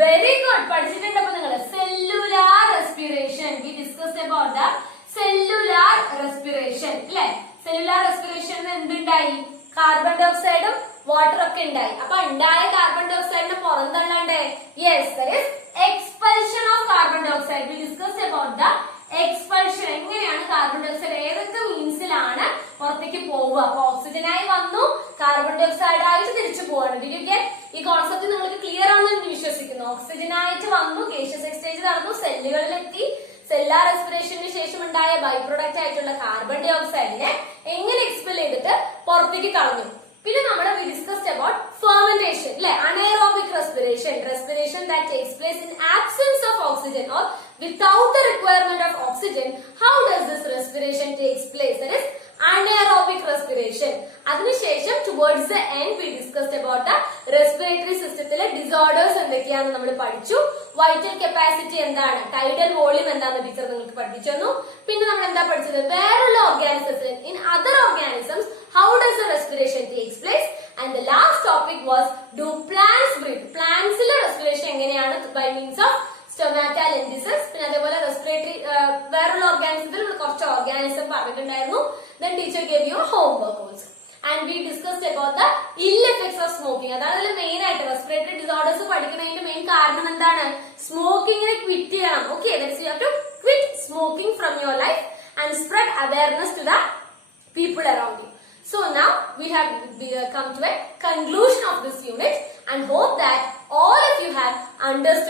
വെരി ഗുഡ്, പഠിച്ചിട്ടുണ്ട് അപ്പൊ നിങ്ങൾ. Cellular respiration. We discussed about the cellular respiration. അല്ലെ? സെല്ലുലാർ റെസ്പിറേഷൻ എന്തുണ്ടായി? കാർബൺ ഡൈ ഓക്സൈഡും വാട്ടറും ഒക്കെ ഉണ്ടായി. അപ്പൊ ഉണ്ടായ കാർബൺ ഡൈ ഓക്സൈഡിനെ പുറന്തള്ളണ്ടേ? Yes, that is expulsion of carbon dioxide. We discussed about the expulsion. എങ്ങനെയാണ് കാർബൺ ഡൈ ഓക്സൈഡ് ഏതൊക്കെ മീൻസിലാണ് പുറത്തേക്ക് പോവുക? അപ്പൊ ഓക്സിജനായി വന്നു, കാർബൺ ഡൈ ഓക്സൈഡ് ആയിട്ട് തിരിച്ചു പോവാണ്. Did you get? ഈ കോൺസെപ്റ്റ് നിങ്ങൾക്ക് ക്ലിയർ ആണെന്ന് വിശ്വസിക്കുന്നു. ഓക്സിജനായിട്ട് വന്നു, ഗേഷ്യസ് എക്സ്ചേഞ്ച് നടന്നു, സെല്ലുകളിലെത്തി. സെല്ലാർ റെസ്പിറേഷന് ശേഷം ഉണ്ടായ ബൈ പ്രൊഡക്റ്റ് ആയിട്ടുള്ള കാർബൺ ഡൈ ഓക്സൈഡിനെ എങ്ങനെ എക്സ്പെൽ ചെയ്തിട്ട് പുറത്തേക്ക് കളഞ്ഞു. പിന്നെ നമ്മൾ we discussed about fermentation, അല്ലെ? anaerobic respiration, respiration that takes place in absence of oxygen or without the requirement of oxygen. How does this respiration takes place? That is anaerobic respiration. അതിനുശേഷം towards the end we discussed about the respiratory systemത്തിലെ disorders എന്തൊക്കെയാണെന്ന് നമ്മൾ പഠിച്ചു. Vital capacity എന്താണ്, tidal volume എന്താണെന്ന് teacher നിങ്ങൾക്ക് പഠിപ്പിച്ചു തന്നു. പിന്നെ നമ്മൾ എന്താ പഠിച്ചത്? വേറുള്ള ഓർഗാനിസംസിൽ in other organisms how does the respiration takes place? And the last topic was, do plants breathe? Plantsലെ respiration എങ്ങനെയാണ്? by means of stomata, lenticels. പിന്നെ അതേപോലെ റെസ്പിറേറ്ററി വേറുള്ള ഓർഗാനിസത്തിൽ കുറച്ച് ഓർഗാനിസം പറഞ്ഞിട്ടുണ്ടായിരുന്നു. Then teacher gave you a homework also. And we discussed about the ill effects of smoking. അതാണ് main ആയിട്ട് respiratory disorders പഠിക്കുന്നതിന്റെ main കാരണം എന്താണ്? സ്മോക്കിങ്ങിനെ quit ചെയ്യണം. Okay, that is you have to quit smoking from your life and spread awareness to the people around you. So now we have come to a conclusion of this unit and hope that all of you have understood